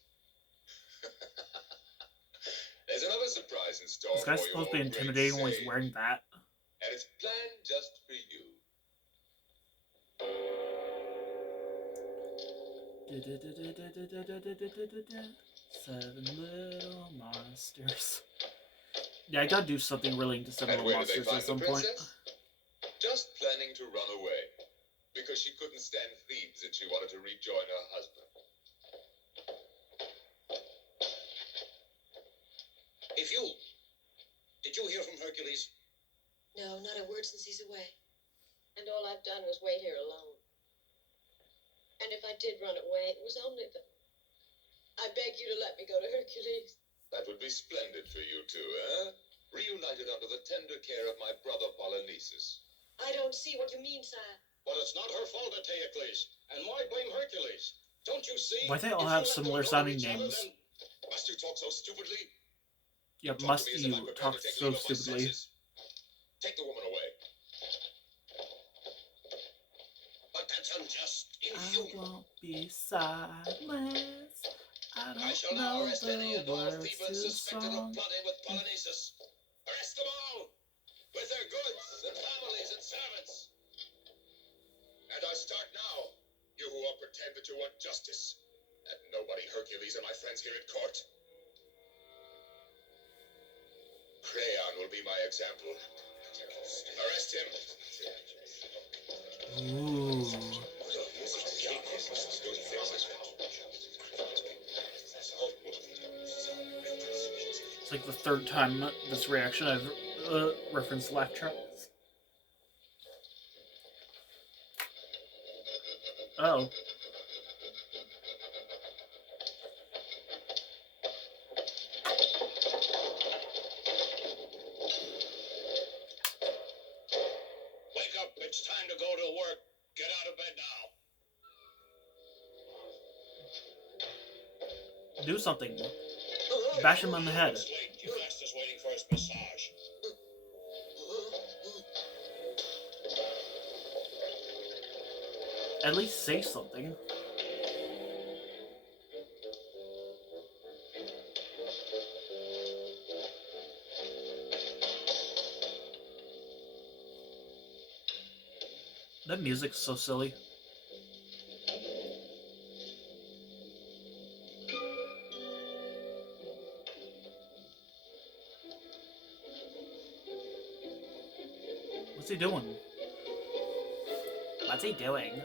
There's another surprise in store This guy's for you, supposed to be old great intimidating when he's sage. wearing that. And it's planned just for you. Seven little monsters. Yeah, I gotta do something relating to Seven And Little where did they Monsters at find the some point. princess? Just planning to run away. Because she couldn't stand Thebes and she wanted to rejoin her husband. Hey, Fuel. Did you hear from Hercules? No, not a word since he's away. And all I've done was wait here alone. And if I did run away, it was only the... I beg you to let me go to Hercules. That would be splendid for you two, eh? Reunited under the tender care of my brother Polynices. I don't see what you mean, sire. But it's not her fault, Eteocles. And why blame Hercules? Don't you see? Why they all If have you let them similar go to sounding each other, names? then- Must you talk so stupidly? Yeah, Talk must to me as if I'm you prepared talk to take so leave of my stupidly? senses. Take the woman away. But that's unjust, I inhuman. won't be silenced. I I shall don't now know arrest any the and all words to Thebans the suspected of song. plotting with Polynices. Arrest them all! With their goods and families and servants. And I start now. You who all pretend that you want justice. And nobody Hercules and my friends here at court. Creon will be my example. Arrest him. Ooh. It's like the third time this reaction I've referenced laugh tracks. Oh. Wake up, it's time to go to work. Get out of bed now. Do something. Bash him on the head. It's late. Eustace is waiting for his massage. At least say something. That music's so silly. What's he doing? What's he doing?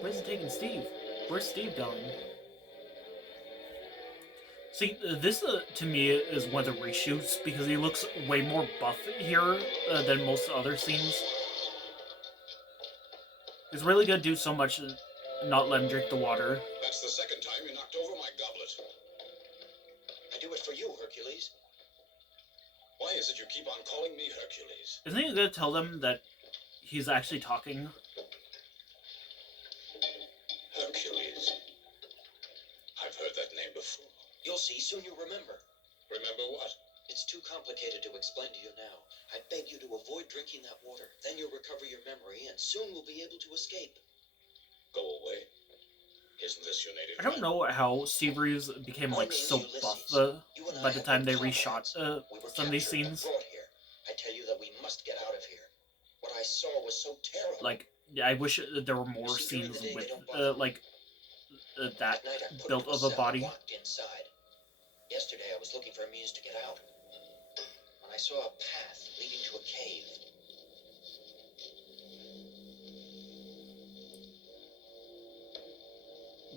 Where's he taking Steve? Where's Steve going? See, this to me is one of the reshoots because he looks way more buff here than most other scenes. It's really gonna do so much to not let him drink the water. That's the second time you knocked over my goblet. I do it for you, Hercules. Why is it you keep on calling me Hercules? Isn't he gonna tell them that he's actually talking? Hercules. I've heard that name before. You'll see, soon you'll remember. Remember what? It's too complicated to explain to you now. I beg you to avoid drinking that water. Then you'll recover your memory, and soon we'll be able to escape. Go away. Isn't this your native I don't know how Steve Reeves became like so buff by the time they reshot some of these scenes. I tell you that we must get out of here. What I saw was so terrible. Like, yeah, I wish there were more scenes with that built of a body. Inside. Yesterday I was looking for a means to get out. When I saw a path leading to a cave.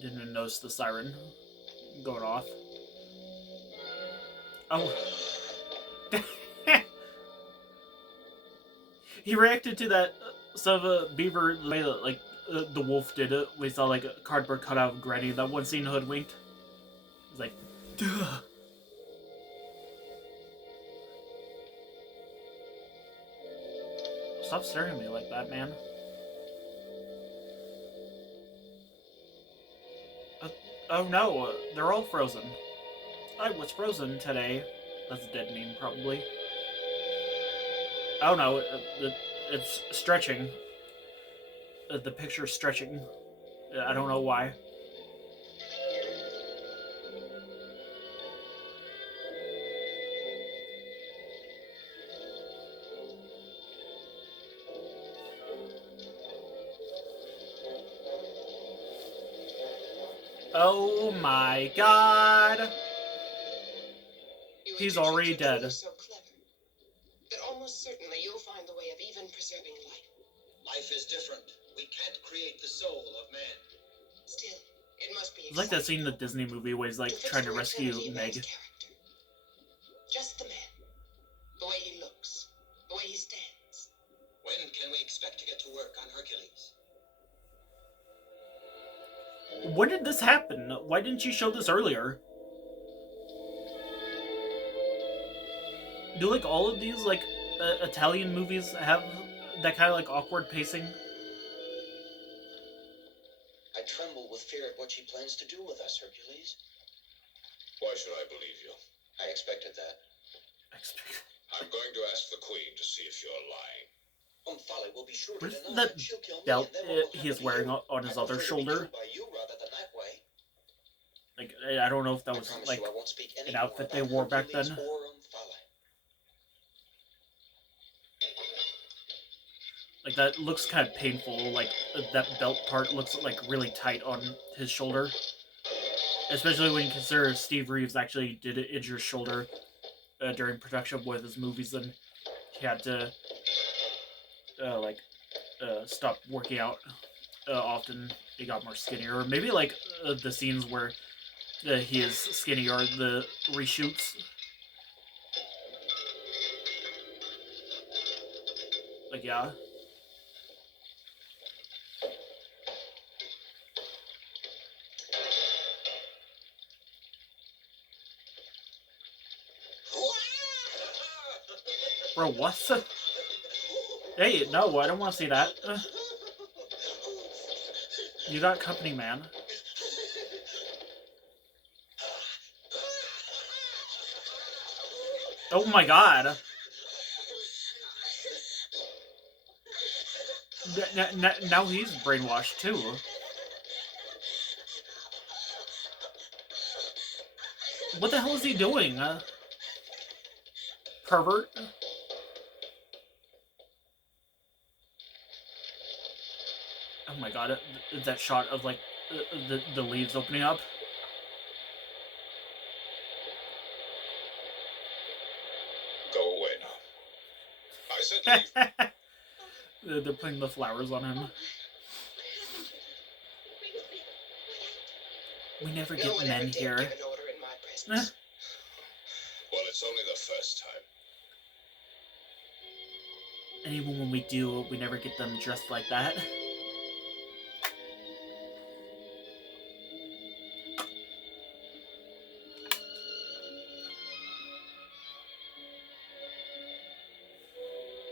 Didn't even notice the siren going off. Oh. He reacted to that son of a beaver the way that, like, the wolf did it. We saw, like, a cardboard cutout of Granny. That one scene hoodwinked. He's like, duh. Stop staring at me like that, man. Oh no, they're all frozen. I was frozen today. That's a dead meme, probably. I don't know. It's stretching. The picture's stretching. I don't know why. Oh my god! You He's introduced already your tool dead. so clever that almost certainly you'll find the way of even preserving life. Life is different. We can't create the soul of man. Still, it must be It's like that scene in the exciting Disney movie where he's like fix trying to for rescue eternity a man's Meg. character. Just the man. The way he looks. The way he stands. When can we expect to get to work on Hercules? When did this happen? Why didn't you show this earlier? Do like all of these like Italian movies have that kind of like awkward pacing? I tremble with fear at what she plans to do with us, Hercules. Why should I believe you? I expected that. I'm going to ask the Queen to see if you're lying. Folly will be shrewd Where's enough. that She'll kill me, belt and then what will he is happen to wearing you? on his I other prefer to be shoulder? killed by you rather than that way. Like I don't know if that I was promise like you I won't speak any an outfit more they about wore back Hercules then. or Folly. Like that looks kind of painful. Like that belt part looks like really tight on his shoulder. Especially when you consider Steve Reeves actually did injure his shoulder during production of one of his movies, and he had to stop working out often. He got more skinnier, or maybe like the scenes where he is skinny are the reshoots. Like yeah. Bro, what the? Hey, no, I don't want to see that. You got company, man. Oh my god. Now he's brainwashed too. What the hell is he doing? Pervert? Oh my god, that shot of like the leaves opening up. Go away now. I said leave. They're putting the flowers on him. We never get men here. Give an order in my presence. Well, it's only the first time. And even when we do, we never get them dressed like that.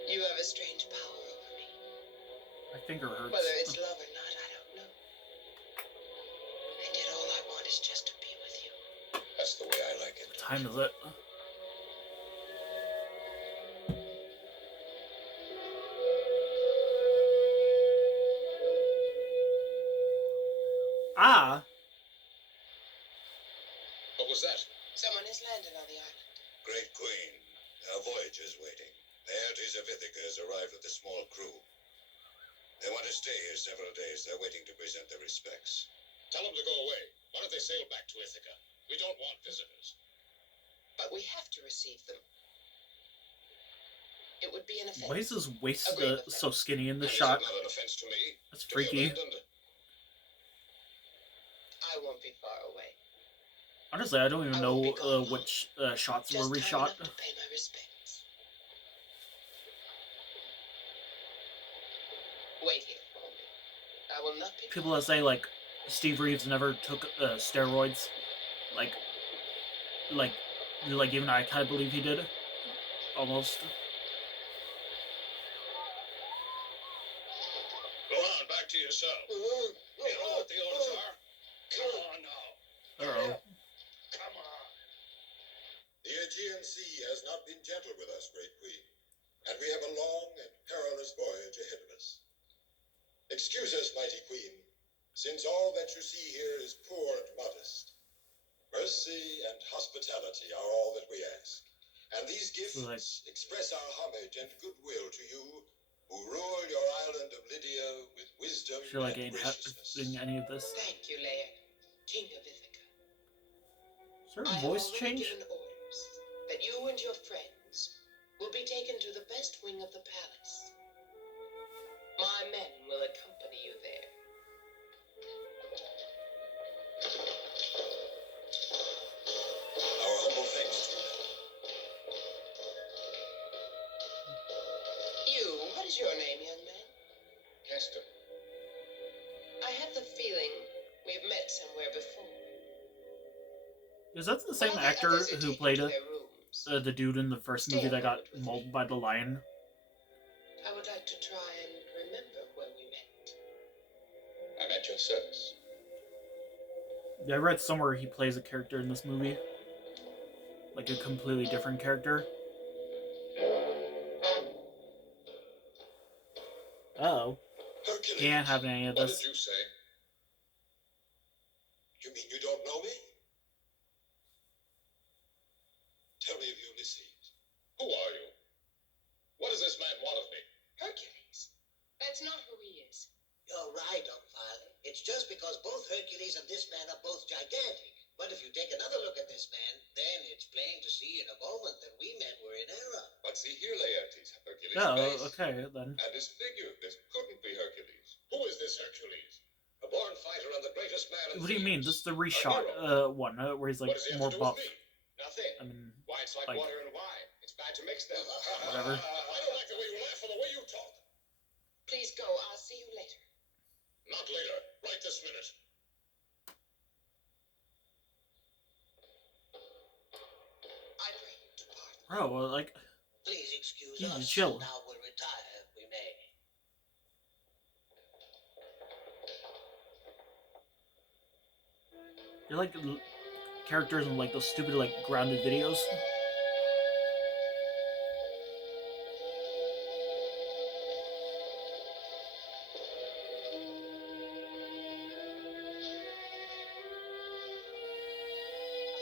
You have a strange power over me. My finger hurts. Whether it's love or not, I don't know. And yet all I want is just to be with you. That's the way I like it. What time is it? Ah! What was that? Someone has landed on the island. Great Queen, our voyage is waiting. The Hercules of Ithaca has arrived with a small crew. They want to stay here several days. They're waiting to present their respects. Tell them to go away. Why don't they sail back to Ithaca? We don't want visitors. But we have to receive them. It would be an offense. Why is his waist Agree with so skinny in the Is shot? it not an offense to me? That's To be freaky. abandoned? I won't be far away. Honestly, I don't even I won't know be gone which shots were Just time reshot. enough to pay my respects. Wait here for me. I will not be People that say like Steve Reeves never took steroids, like even I kind of believe he did, almost. Go on, back to your cell. You know what the orders are? Come on now. Uh-oh. Come on. The Aegean Sea has not been gentle with us, Great Queen. and we have a long and perilous voyage ahead of us. Excuse us, mighty queen, since all that you see here is poor and modest. Mercy and hospitality are all that we ask, and these gifts express our homage and goodwill to you, who rule your island of Lydia with wisdom and graciousness. Doing any of this. Thank you, Leia, King of Ithaca. Is there a I voice have change? given orders that you and your friends will be taken to the best wing of the palace. My men will accompany you there. Our humble thanks to you. You, what is your name, young man? Castor. I have the feeling we've met somewhere before. Is that the same While the actor others are who taken played to their rooms, the dude in the first movie that got mauled by the lion? I would like to try and remember where we met. I'm at your service. Yeah, I read somewhere he plays a character in this movie. Like a completely different character. Uh-oh. Hercules, Can't have any of what this. did you say? You mean you don't know me? Tell me of Ulysses. Who are you? What does this man want of me? Hercules. That's not who he is. You're right, Father. It's just because both Hercules and this man are both gigantic. But if you take another look at this man, then it's plain to see in a moment that we men were in error. But see here, Laertes, Hercules' Oh, face okay, then. and his figure. This couldn't be Hercules. Who is this Hercules? A born fighter and the greatest man in What do you mean? This is the reshot one, where he's like What does he have more to do buff. with me? Nothing. I mean, Why, it's like water and wine. It's bad to mix them. Whatever. I don't like the way you laugh or the way you talk. Please go. I'll see you later. Not later. Right this minute. I pray you to pardon. bro, like, Please excuse easy, us. chill. Now we'll retire if we may. You're like characters in like those stupid like grounded videos.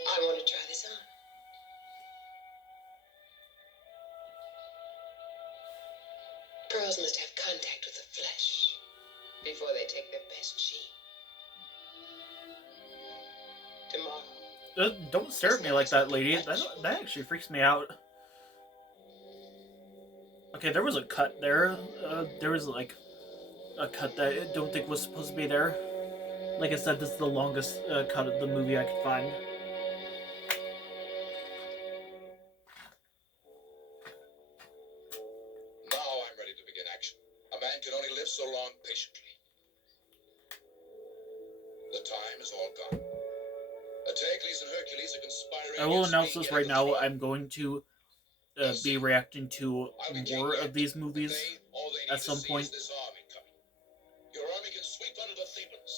I want to try this on. Pearls must have contact with the flesh before they take their best shape. Tomorrow. Don't stare at me like that, lady. That actually freaks me out. Okay, there was a cut there. There was like a cut that I don't think was supposed to be there. Like I said, this is the longest cut of the movie I could find. Now I'm ready to begin action. A man can only live so long patiently. The time is all gone. Hercules and Hercules are conspiring. I will against announce me this and right the now. throne. I'm going to be reacting to I'll be more king of these yet, movies but all they need at some to see point. is this army coming. Your army can sweep under the Thebans.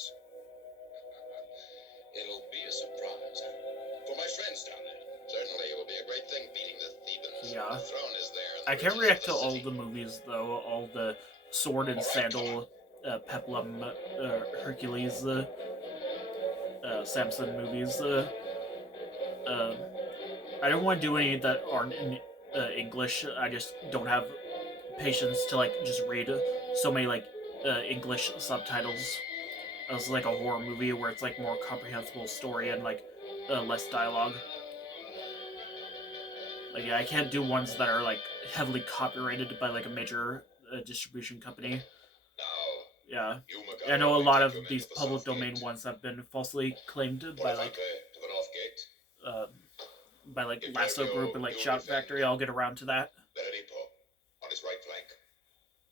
It'll be a surprise, huh? For my friends down there. Certainly, it will be a great thing beating the Thebans. Yeah. The throne is there. I can't react to all the movies though. All the sword and sandal, peplum, Hercules, Samson movies. I don't want to do any that aren't in English. I just don't have patience to like just read so many like English subtitles. As like a horror movie where it's like more comprehensible story and like less dialogue. Like yeah, I can't do ones that are like heavily copyrighted by like a major distribution company. Yeah, I know a lot of these public domain ones have been falsely claimed by like Lasso Group and like Shout Factory. I'll get around to that. Benedipo on his right flank,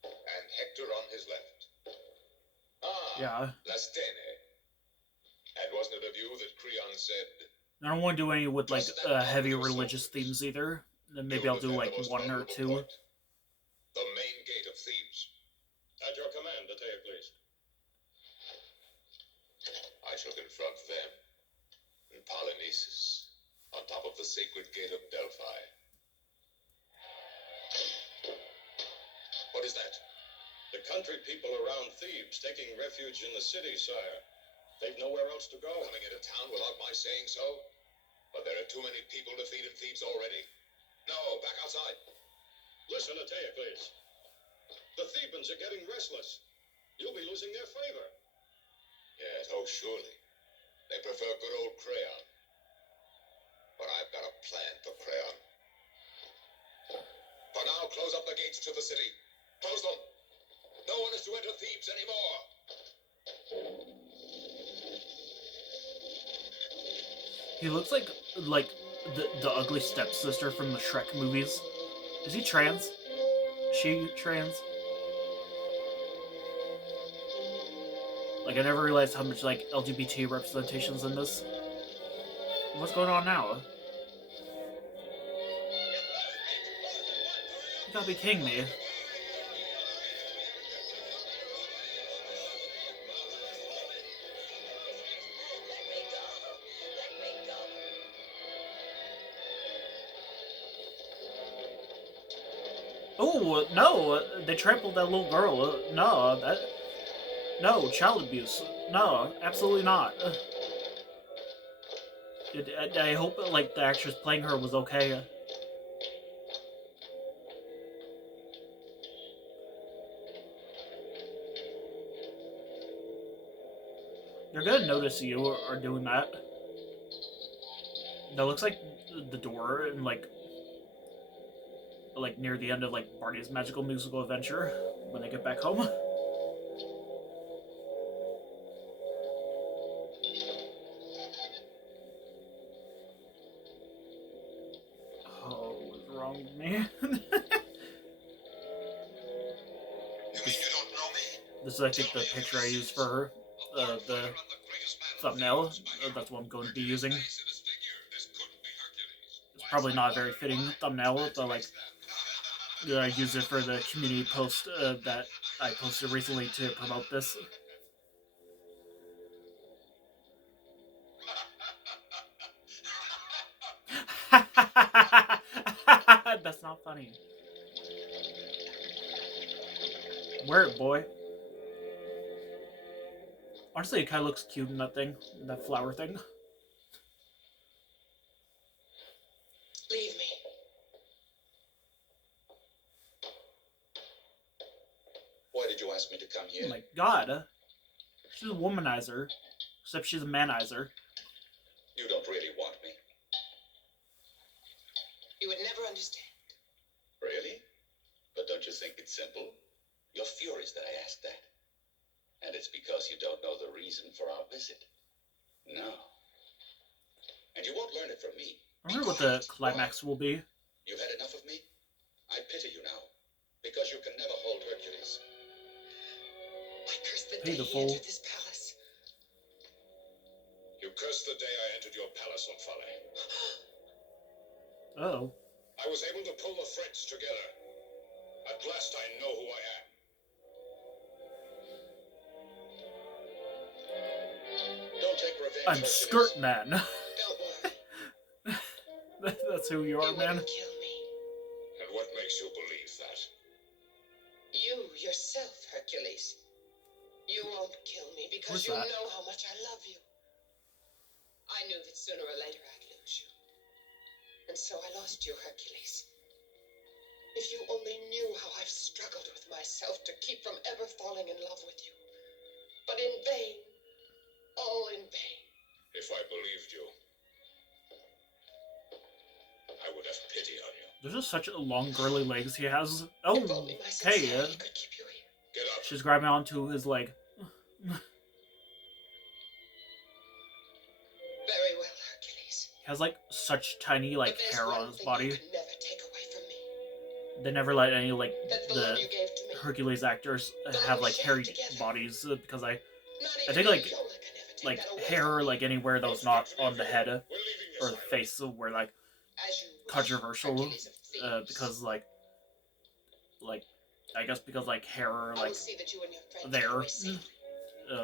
and Hector on his left. Ah, Yeah. Lastene. And wasn't it of you that Creon said? I don't want to do any with like heavy religious themes either. Then maybe I'll do like one or two. The main gate of Thebes. At your command, Hercules. I shall confront them in Polynices, on top of the sacred gate of Delphi. country people around Thebes, taking refuge in the city, sire. They've nowhere else to go. Coming into town without my saying so? But there are too many people to feed in Thebes already. No, back outside. Listen, Eteocles. The Thebans are getting restless. You'll be losing their favor. Yes, oh, surely. They prefer good old Crayon. But I've got a plan for Crayon. For now, close up the gates to the city. Close them. No one is to enter Thebes anymore. He looks like the ugly stepsister from the Shrek movies. Is he trans? Is she trans? Like, I never realized how much, like, LGBT representation's in this. What's going on now? You gotta be kidding me. Oh, no! They trampled that little girl. No, child abuse. No, absolutely not. I hope, like, the actress playing her was okay. They're gonna notice you are doing that. That looks like the door in, like near the end of, like, Barney's Magical Musical Adventure when they get back home. Oh, what's wrong with me? You mean you don't know me? This is, I think, the picture I used for her. The thumbnail. That's what I'm going to be using. It's probably not a very fitting thumbnail, but, like, I used it for the community post that I posted recently to promote this. That's not funny. Wear it, boy. Honestly, it kind of looks cute in that thing, that flower thing. Leave me. Why did you ask me to come here? Oh my god. She's a womanizer. Except she's a manizer. You don't really want me. You would never understand. Really? But don't you think it's simple? You're furious that I asked that. And it's because you don't know the reason for our visit. No. And you won't learn it from me. I wonder what the climax will be. You've had enough of me? I pity you now. Because you can never hold Hercules. I curse the Pay day the he fool. entered this palace. You cursed the day I entered your palace, Omphale. Uh-oh. I was able to pull the threads together. At last I know who I am. Don't take revenge, I'm Hercules. Skirt Man. Don't worry. That's who you are, You man. wouldn't kill me. And what makes you believe that? You yourself, Hercules. You won't kill me because Who's you that? know how much I love you. I knew that sooner or later I'd lose you. And so I lost you, Hercules. If you only knew how I've struggled with myself to keep from ever falling in love with you. But in vain. All in vain. If I believed you, I would have pity on you. There's just such long, girly legs he has. Oh, If only my okay. sincerity could keep you here. Get up. She's grabbing onto his leg. Very well, Hercules. He has, like, such tiny, like, But there's hair one on his thing body. you can never take away from me. They never let any, like, That's the the love you gave to me. Hercules actors have, like, hairy bodies, because I Not I even think, like, Viola can ever take like, that away hair, from me. like, anywhere that was not on the head We're leaving or this the island. face were, like, As you wish, controversial, Hercules of Thebes. because, like, I guess because, like, hair, I will like, see that you and your friends there, get away safely.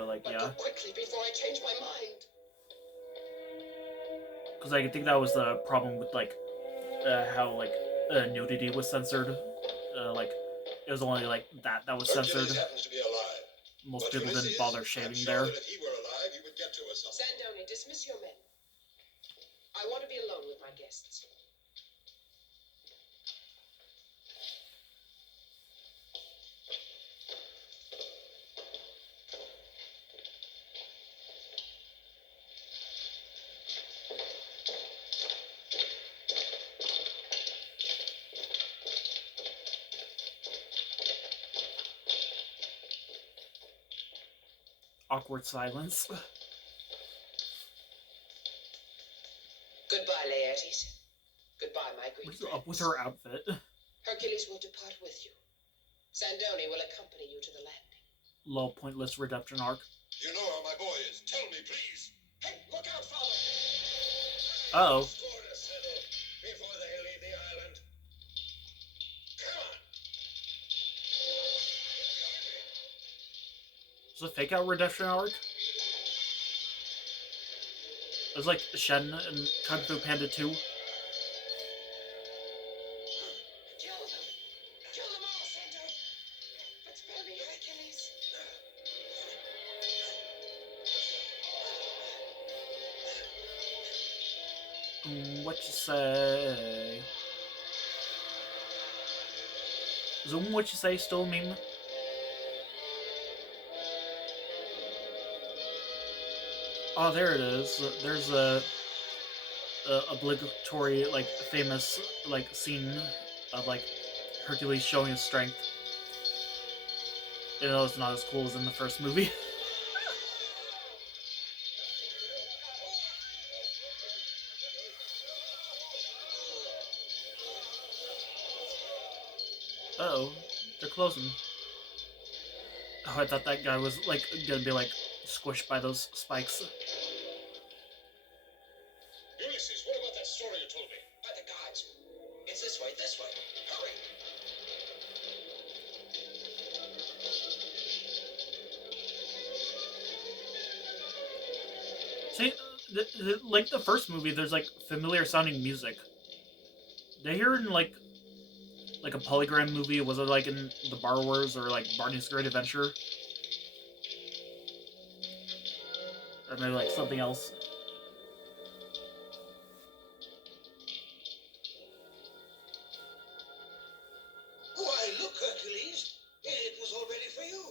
like, But yeah. go quickly before I change my mind. Because I think that was the problem with, like, how, like, nudity was censored, like, it was only like that was Hercules censored. happens to be alive. Most But people didn't Ulysses, bother I'm shaving sure there. that if he were alive, he would get to us somehow. Sandoni, dismiss your men. I want to be alone with my guests. Awkward silence. Goodbye, Laertes. Goodbye, my great What's friends. up with her outfit? Hercules will depart with you. Sandoni will accompany you to the landing. Low pointless redemption arc. You know how my boy is. Tell me, please. Hey, look out, father! Uh-oh. Score to settle before they leave the island. Come on! Is it fake out redemption arc? It was like Shen and Kung Fu Panda 2. Kill them! Kill them all, Sandoni! But spare me, Hercules. What you say? Zoom, what you say? Still a meme? Oh, there it is. There's a obligatory, like, famous, like, scene of, like, Hercules showing his strength. Even though it's not as cool as in the first movie. Uh-oh, they're closing. Oh, I thought that guy was, like, gonna be, like, squished by those spikes. Ulysses, what about that story you told me? By the gods. It's this way, this way. Hurry. See, like the first movie, there's, like, familiar sounding music. Did I hear in, like a Polygram movie? Was it, like, in The Borrowers or, like, Barney's Great Adventure? Or maybe, like, something else. Why, look, Hercules. It was all ready for you.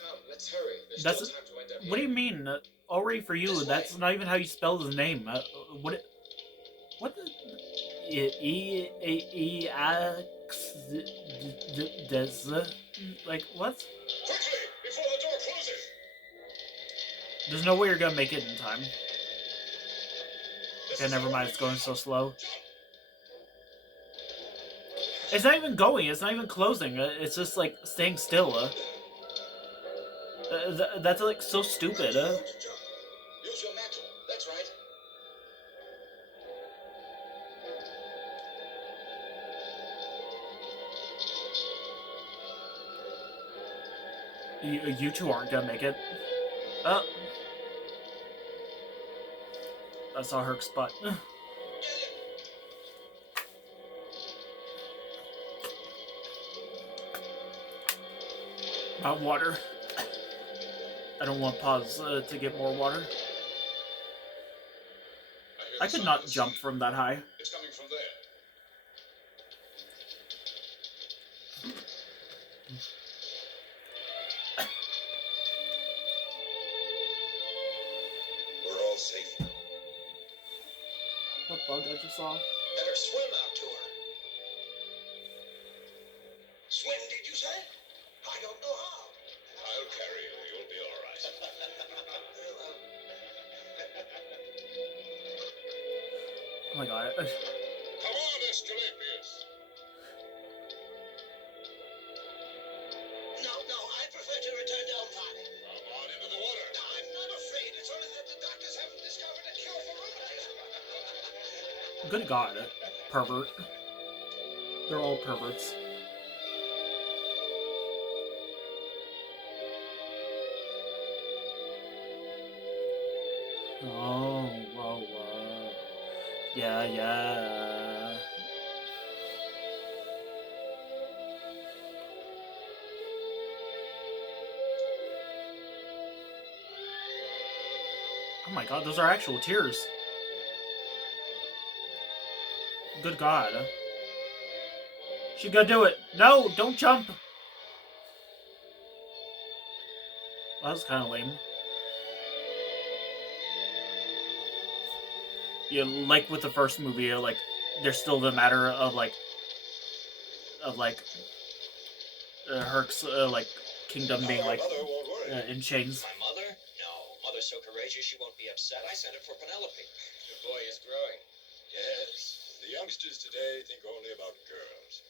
Come, let's hurry. There's That's still time to end up What do here. you mean? Already for you? This That's way. not even how you spell his name. What the? Like, what? Quickly, before the door closes! There's no way you're gonna make it in time. Okay, never mind, it's going so slow. It's not even going, it's not even closing, it's just, like, staying still. That's, like, so stupid. Use your mantle. That's right. You two aren't gonna make it. Oh. I saw Herc's butt. About water. I don't want pause to get more water. I could not jump from that high. It's coming from there. We're all safe now. What bug I just saw? Better swim out to her. Swim, did you say? I don't know how. I'll carry you. You'll be all right. Oh my god. Come on, Asclepius. No, I prefer to return to Alpine. Come on into the water. No, I'm not afraid. It's only that the doctors haven't discovered a cure for rheumatism. Good god. Pervert. They're all perverts. Oh, whoa. Yeah. my god, those are actual tears. Good god. She's gonna do it. No, don't jump. That was kind of lame. Yeah, like with the first movie, like there's still the matter of Herc's like kingdom being like Mother won't worry. in chains. My mother? No. Mother's so courageous she won't be upset. I sent it for Penelope. The boy is growing. Yes, the youngsters today think only about girls.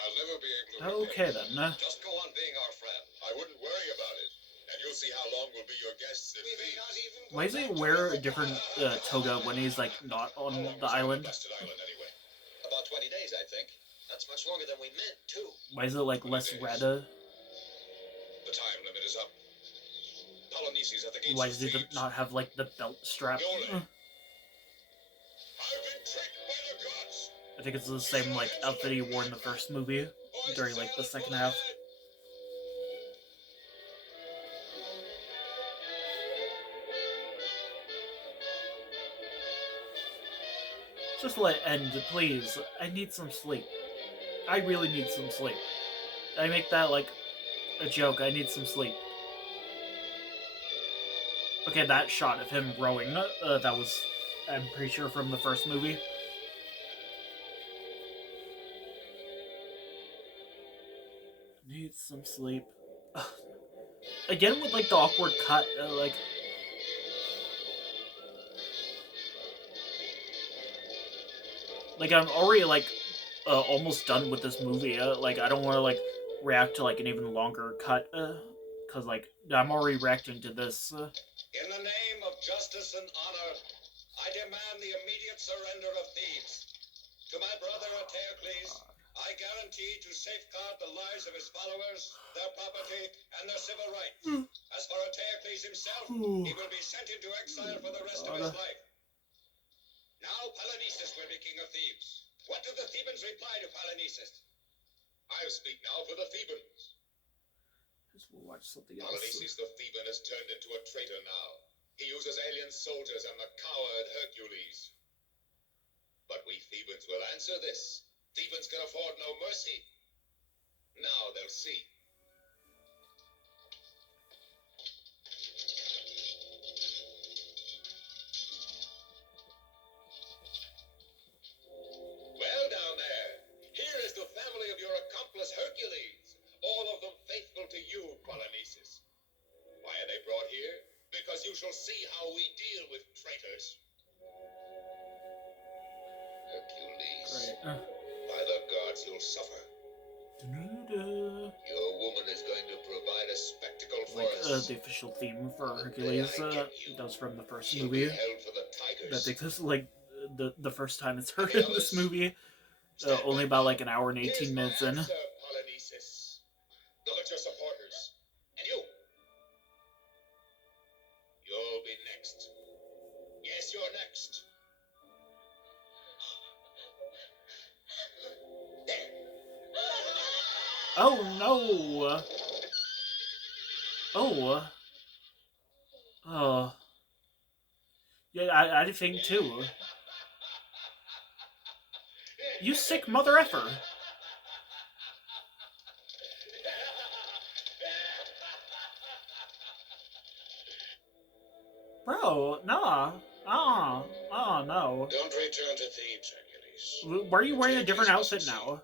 I'll never be able to Okay then. Just go on being our friend. I wouldn't worry about it. And you'll see how long we'll be your guests at Thebes. Why does he wear a different toga when he's like not on the island? Blasted island anyway. About 20 days, I think. That's much longer than we meant, too. Why is it like less red? The time limit is up. Polynesies at the gates Why of does he Thebes. not have like the belt strap? I've been tricked by the gods. I think it's the same like outfit he wore in the first movie during like the second half. Just let it end, please. I need some sleep. I really need some sleep. I make that like a joke. I need some sleep. Okay, that shot of him rowing, that was, I'm pretty sure, from the first movie. Need some sleep. Again with like the awkward cut, like I'm already like almost done with this movie. Like I don't want to like react to like an even longer cut, cause like I'm already reacting to this. In the name of justice and honor, I demand the immediate surrender of Thebes. To my brother Hercules, I guarantee to safeguard the lives of his followers, their property, and their civil rights. As for Hercules himself, he will be sent into exile for the rest of his life. Now Polynices will be king of Thebes. What did the Thebans reply to Polynices? I'll speak now for the Thebans. We'll watch something else. Polynices the Theban has turned into a traitor now. He uses alien soldiers and the coward Hercules. But we Thebans will answer this. Thebans can afford no mercy. Now they'll see. Well, down there, here is the family of your accomplice Hercules. All of them faithful to you, Polynices. Why are they brought here? Because you shall see how we deal with traitors. Hercules, by the gods, you'll suffer. Your woman is going to provide a spectacle for us. The official theme for Hercules, that was from the first She'll movie. be held for the tigers. I think this is like the first time it's heard in this movie. Only about like an hour and 18 minutes in. Polynices. Look at your supporters. And you. You'll be next. Yes, you're next. Oh no! Oh. Yeah, I think too. You sick mother effer. Bro, nah. No. Don't return to Thebes, Hercules. Why are you wearing a different outfit now?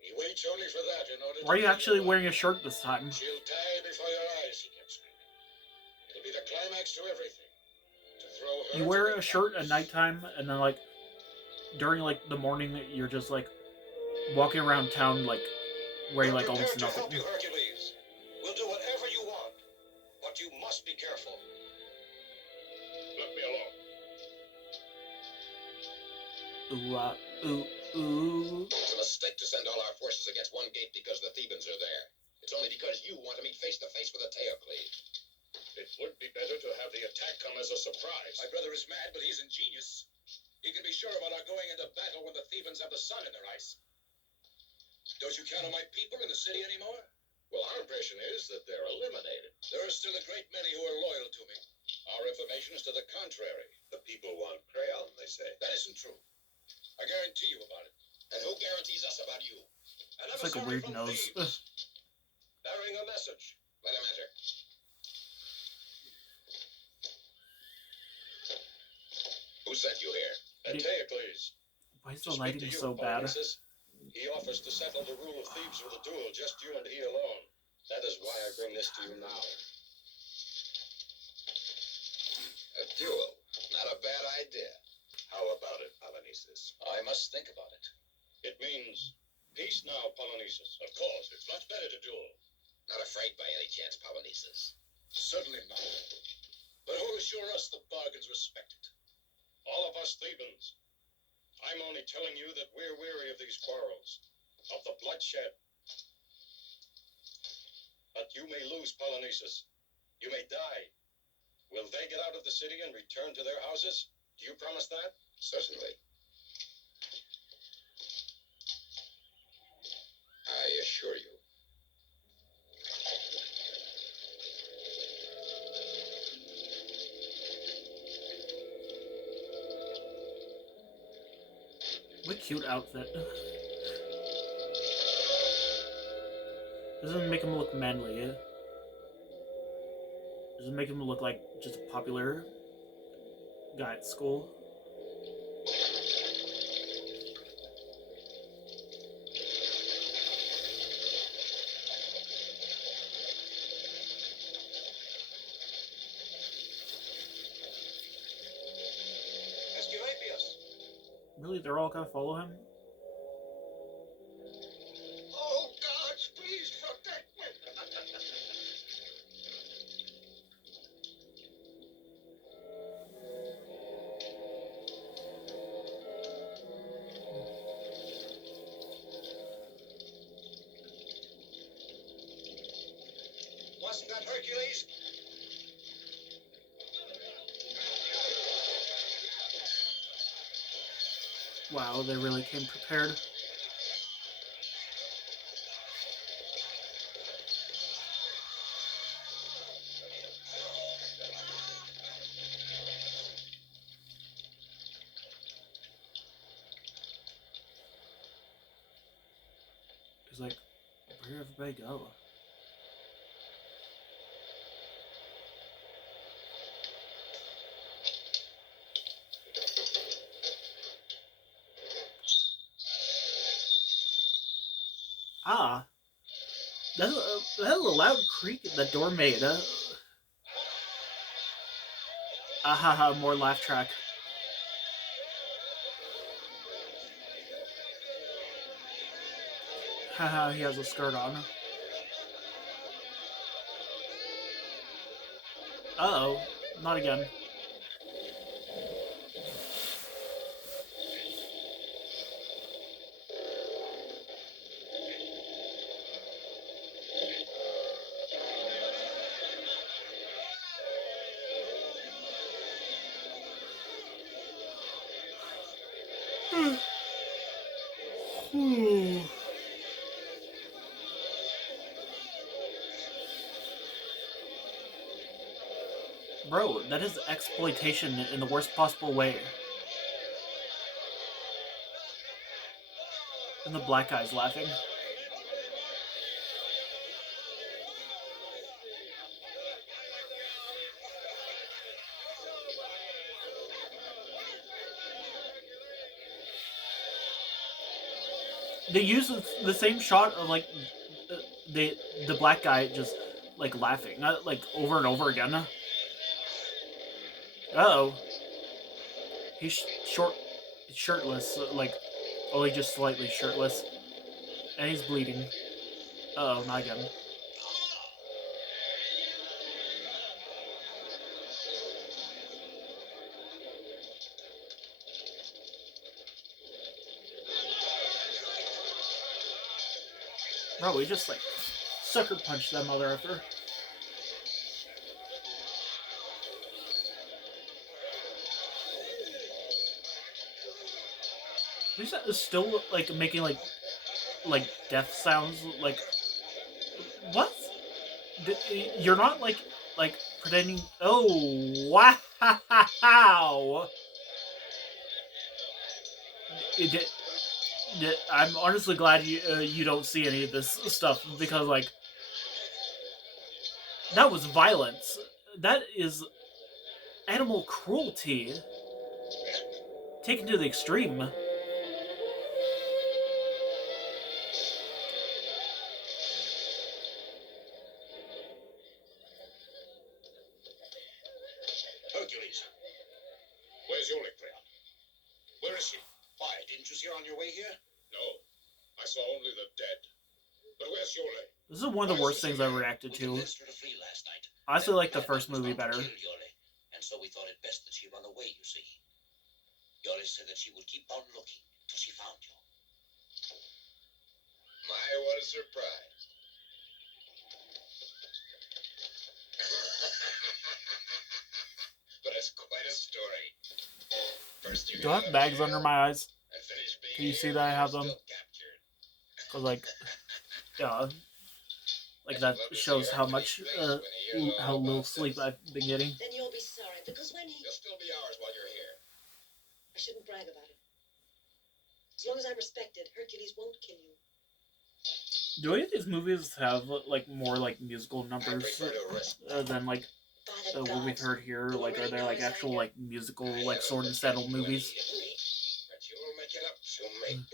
He waits only for that in order to... Why are you actually wearing a shirt this time? She'll die before your eyes, he kept screaming. It'll be the climax to everything. To throw her You to wear the a shirt at gods. nighttime, and then like during like the morning, you're just like walking around town like wearing like We're almost prepared to nothing. help you, Hercules. We'll do whatever you want, but you must be careful. Let me alone. Ooh. It's a mistake to send all our forces against one gate because the Thebans are there. It's only because you want to meet face to face with a Hercules. It would be better to have the attack come as a surprise. My brother is mad, but he's ingenious. He can be sure about our going into battle when the Thebans have the sun in their eyes. Don't you count on my people in the city anymore? Well, our impression is that they're eliminated. There are still a great many who are loyal to me. Our information is to the contrary. The people want crayon, they say. That isn't true. I guarantee you about it. And who guarantees us about you? An It's like a emissary weird from nose. Thebes, bearing a message. Let him enter. Who sent you here? Antiochles. Why is To the speak lighting to you, so bad? Polonices. He offers to settle the rule of Thebes with a duel, just you and he alone. That is why I bring this to you now. A duel. Not a bad idea. How about it, Polonices? I must think about it. It means peace now, Polonices. Of course, it's much better to duel. Not afraid by any chance, Polonices. Certainly not. But who'll assure us the bargain's respected? All of us Thebans. I'm only telling you that we're weary of these quarrels, of the bloodshed. But you may lose, Polonices. You may die. Will they get out of the city and return to their houses? Do you promise that? Certainly. I assure you. What a cute outfit. Doesn't make him look manly. Doesn't make him look like just a popular guy at school. Esculapius! Really, they're all gonna follow him? Oh, gods, please protect me! Wasn't that Hercules? Wow, they really came prepared. He's like, where did everybody go? Ah, that's a loud creak the door made. Ahaha, more laugh track. Haha, he has a skirt on. Uh-oh, not again. Bro, that is exploitation in the worst possible way. And the black guy's laughing. They use the same shot of like the black guy just like laughing, like over and over again. Uh-oh. He's shirtless, like only just slightly shirtless, and he's bleeding. Uh-oh, not again. Bro, we just like sucker punched that mother effer. He's still like making like death sounds. Like what? You're not like like pretending. Oh wow! It, I'm honestly glad you don't see any of this stuff because like that was violence. That is animal cruelty taken to the extreme. Hercules, where's Yole, Freya? Where is she? Why, didn't you see her on your way here? No, I saw only the dead. But where's Yole? This is one of the worst things I reacted We to. convinced her to flee last night. I still like the Madman first was movie bound to better. kill Yole, and so we thought it best that she run away, you see. Yole said that she would keep on looking till she found you. My, what a surprise. But it's quite a story. First you Do I have bags under my eyes? and finish being Can you see here that I and have them? still captured. Cause like, yeah, like that shows how much, how little sleep I've been getting. Then you'll be sorry, because when he... You'll still be ours while you're here. I shouldn't brag about it. As long as I'm respected, Hercules won't kill you. Do any of these movies have like more like musical I numbers prefer to rest. than like By the what we've gods, heard here? Like, are there like actual like musical like sword and saddle movies? But you'll make it up to me.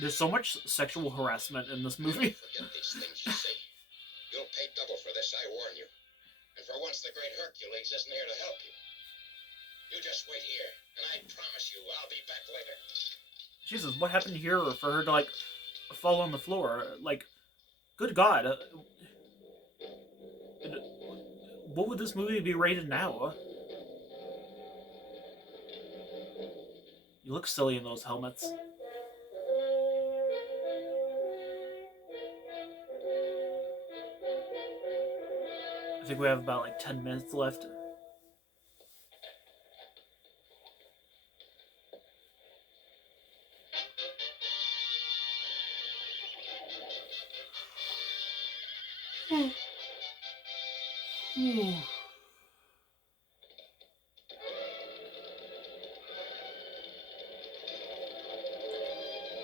There's so much sexual harassment in this movie. Forget these things you say. You'll pay double for this, I warn you. And for once, the great Hercules isn't here to help you. You just wait here, and I promise you I'll be back later. Jesus, what happened here for her to like fall on the floor? Like, good God, what would this movie be rated now? You look silly in those helmets. I think we have about like 10 minutes left.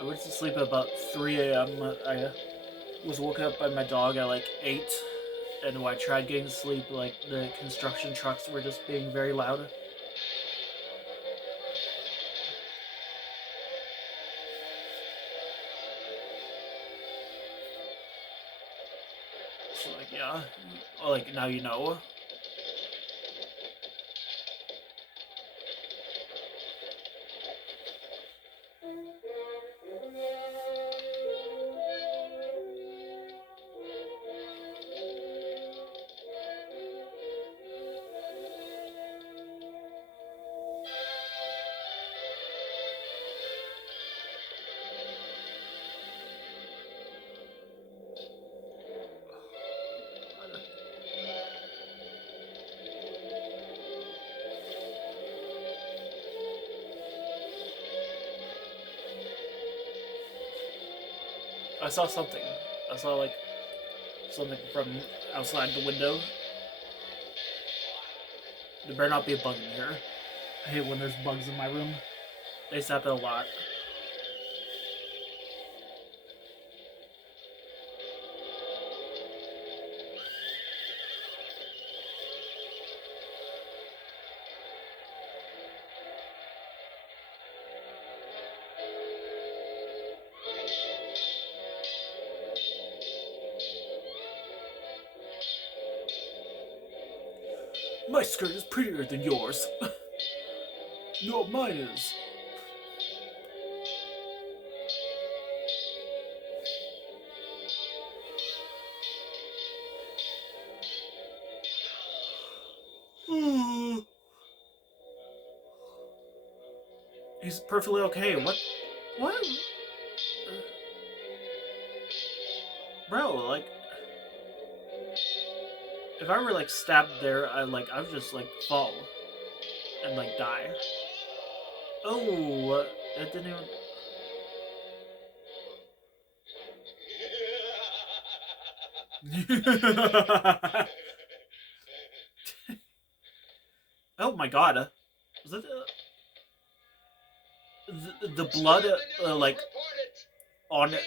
I went to sleep at about 3 a.m. I was woken up by my dog at like 8, and when I tried getting to sleep, like the construction trucks were just being very loud. So like, yeah, like now you know. I saw something. I saw like something from outside the window. There better not be a bug in here. I hate when there's bugs in my room. They happen a lot. My skirt is prettier than yours. No, mine is. He's perfectly okay. What? What? Bro, like, if I were like stabbed there, I would just like fall and like die. Oh, that didn't even. Oh my god. Was it the blood, like, on it?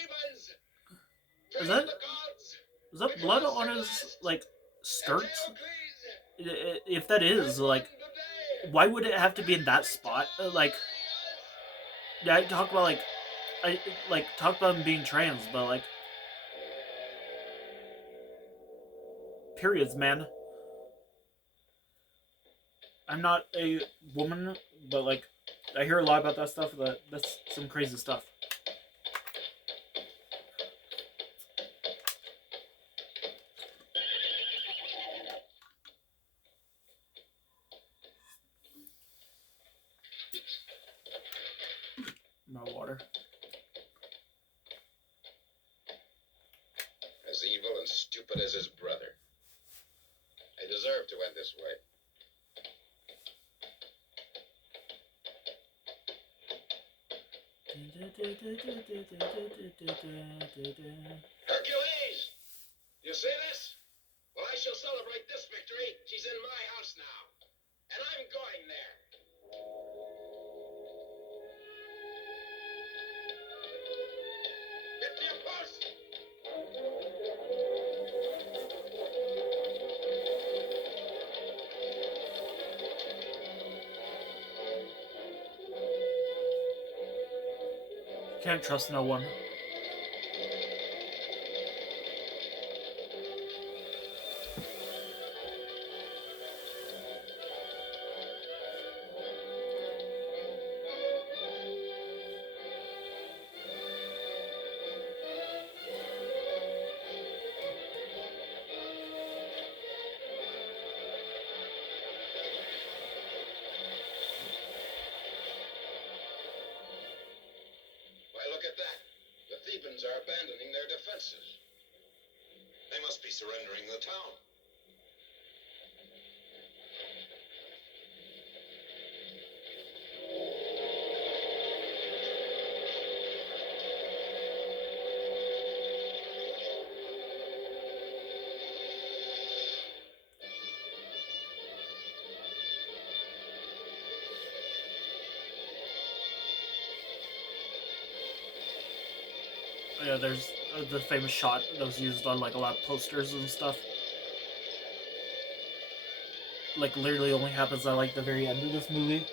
Is that blood on his, like, skirt? If that is, like, why would it have to be in that spot? Like, yeah, I talk about, like, talk about him being trans, but, like, periods, man. I'm not a woman, but, like, I hear a lot about that stuff. That's some crazy stuff. No water. As evil and stupid as his brother. They deserve to end this way. Hercules! You see this? Well, I shall celebrate this victory. She's in my house now. And I'm going there. Get to your post! Can't trust no one. Why, look at that. The Thebans are abandoning their defenses. They must be surrendering the town. Yeah, there's the famous shot that was used on, like, a lot of posters and stuff. Like, literally only happens at, like, the very end of this movie.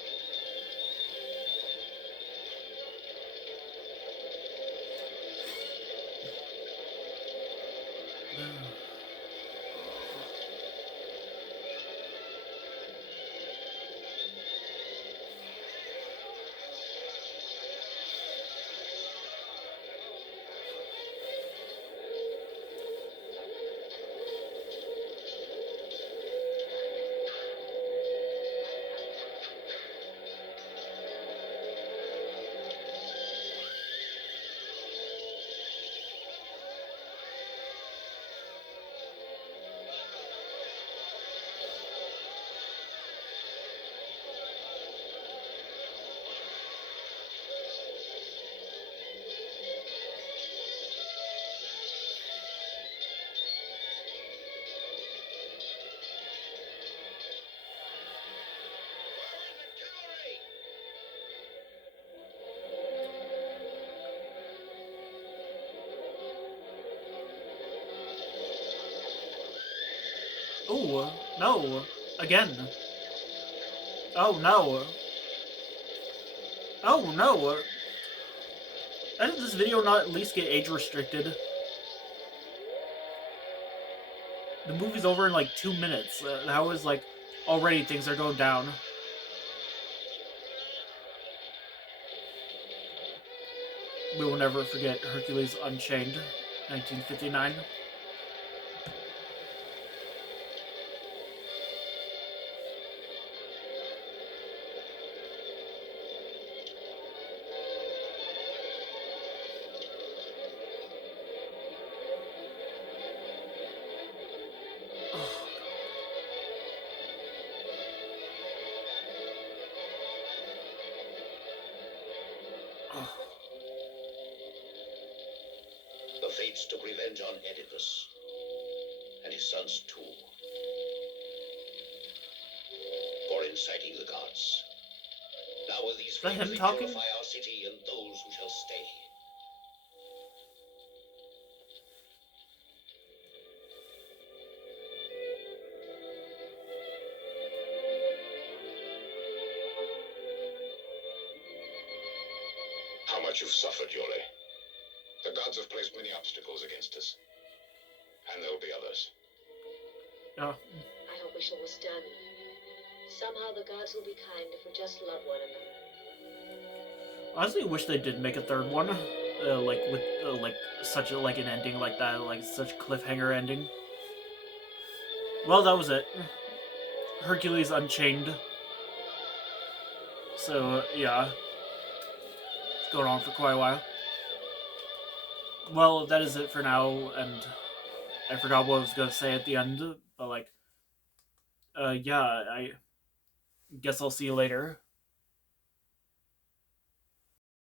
Oh, no. Again. Oh, no. Oh, no. How did this video not at least get age restricted? The movie's over in, like, 2 minutes. How is, like, already things are going down? We will never forget Hercules Unchained, 1959. The Fates took revenge on Oedipus. and his sons too, for inciting the gods. Now will these Is that flames him talking? purify our city and those who shall stay. How much you've suffered, Yuri. The gods have placed many obstacles against us. And there'll be others. Yeah. I hope we shall withstand them. Somehow the gods will be kind if we just love one another. I honestly wish they did make a third one, like with like such a, like an ending like that, like such cliffhanger ending. Well, that was it. Hercules Unchained. So yeah, it's going on for quite a while. Well, that is it for now, and I forgot what I was gonna say at the end, but like, yeah, I guess I'll see you later.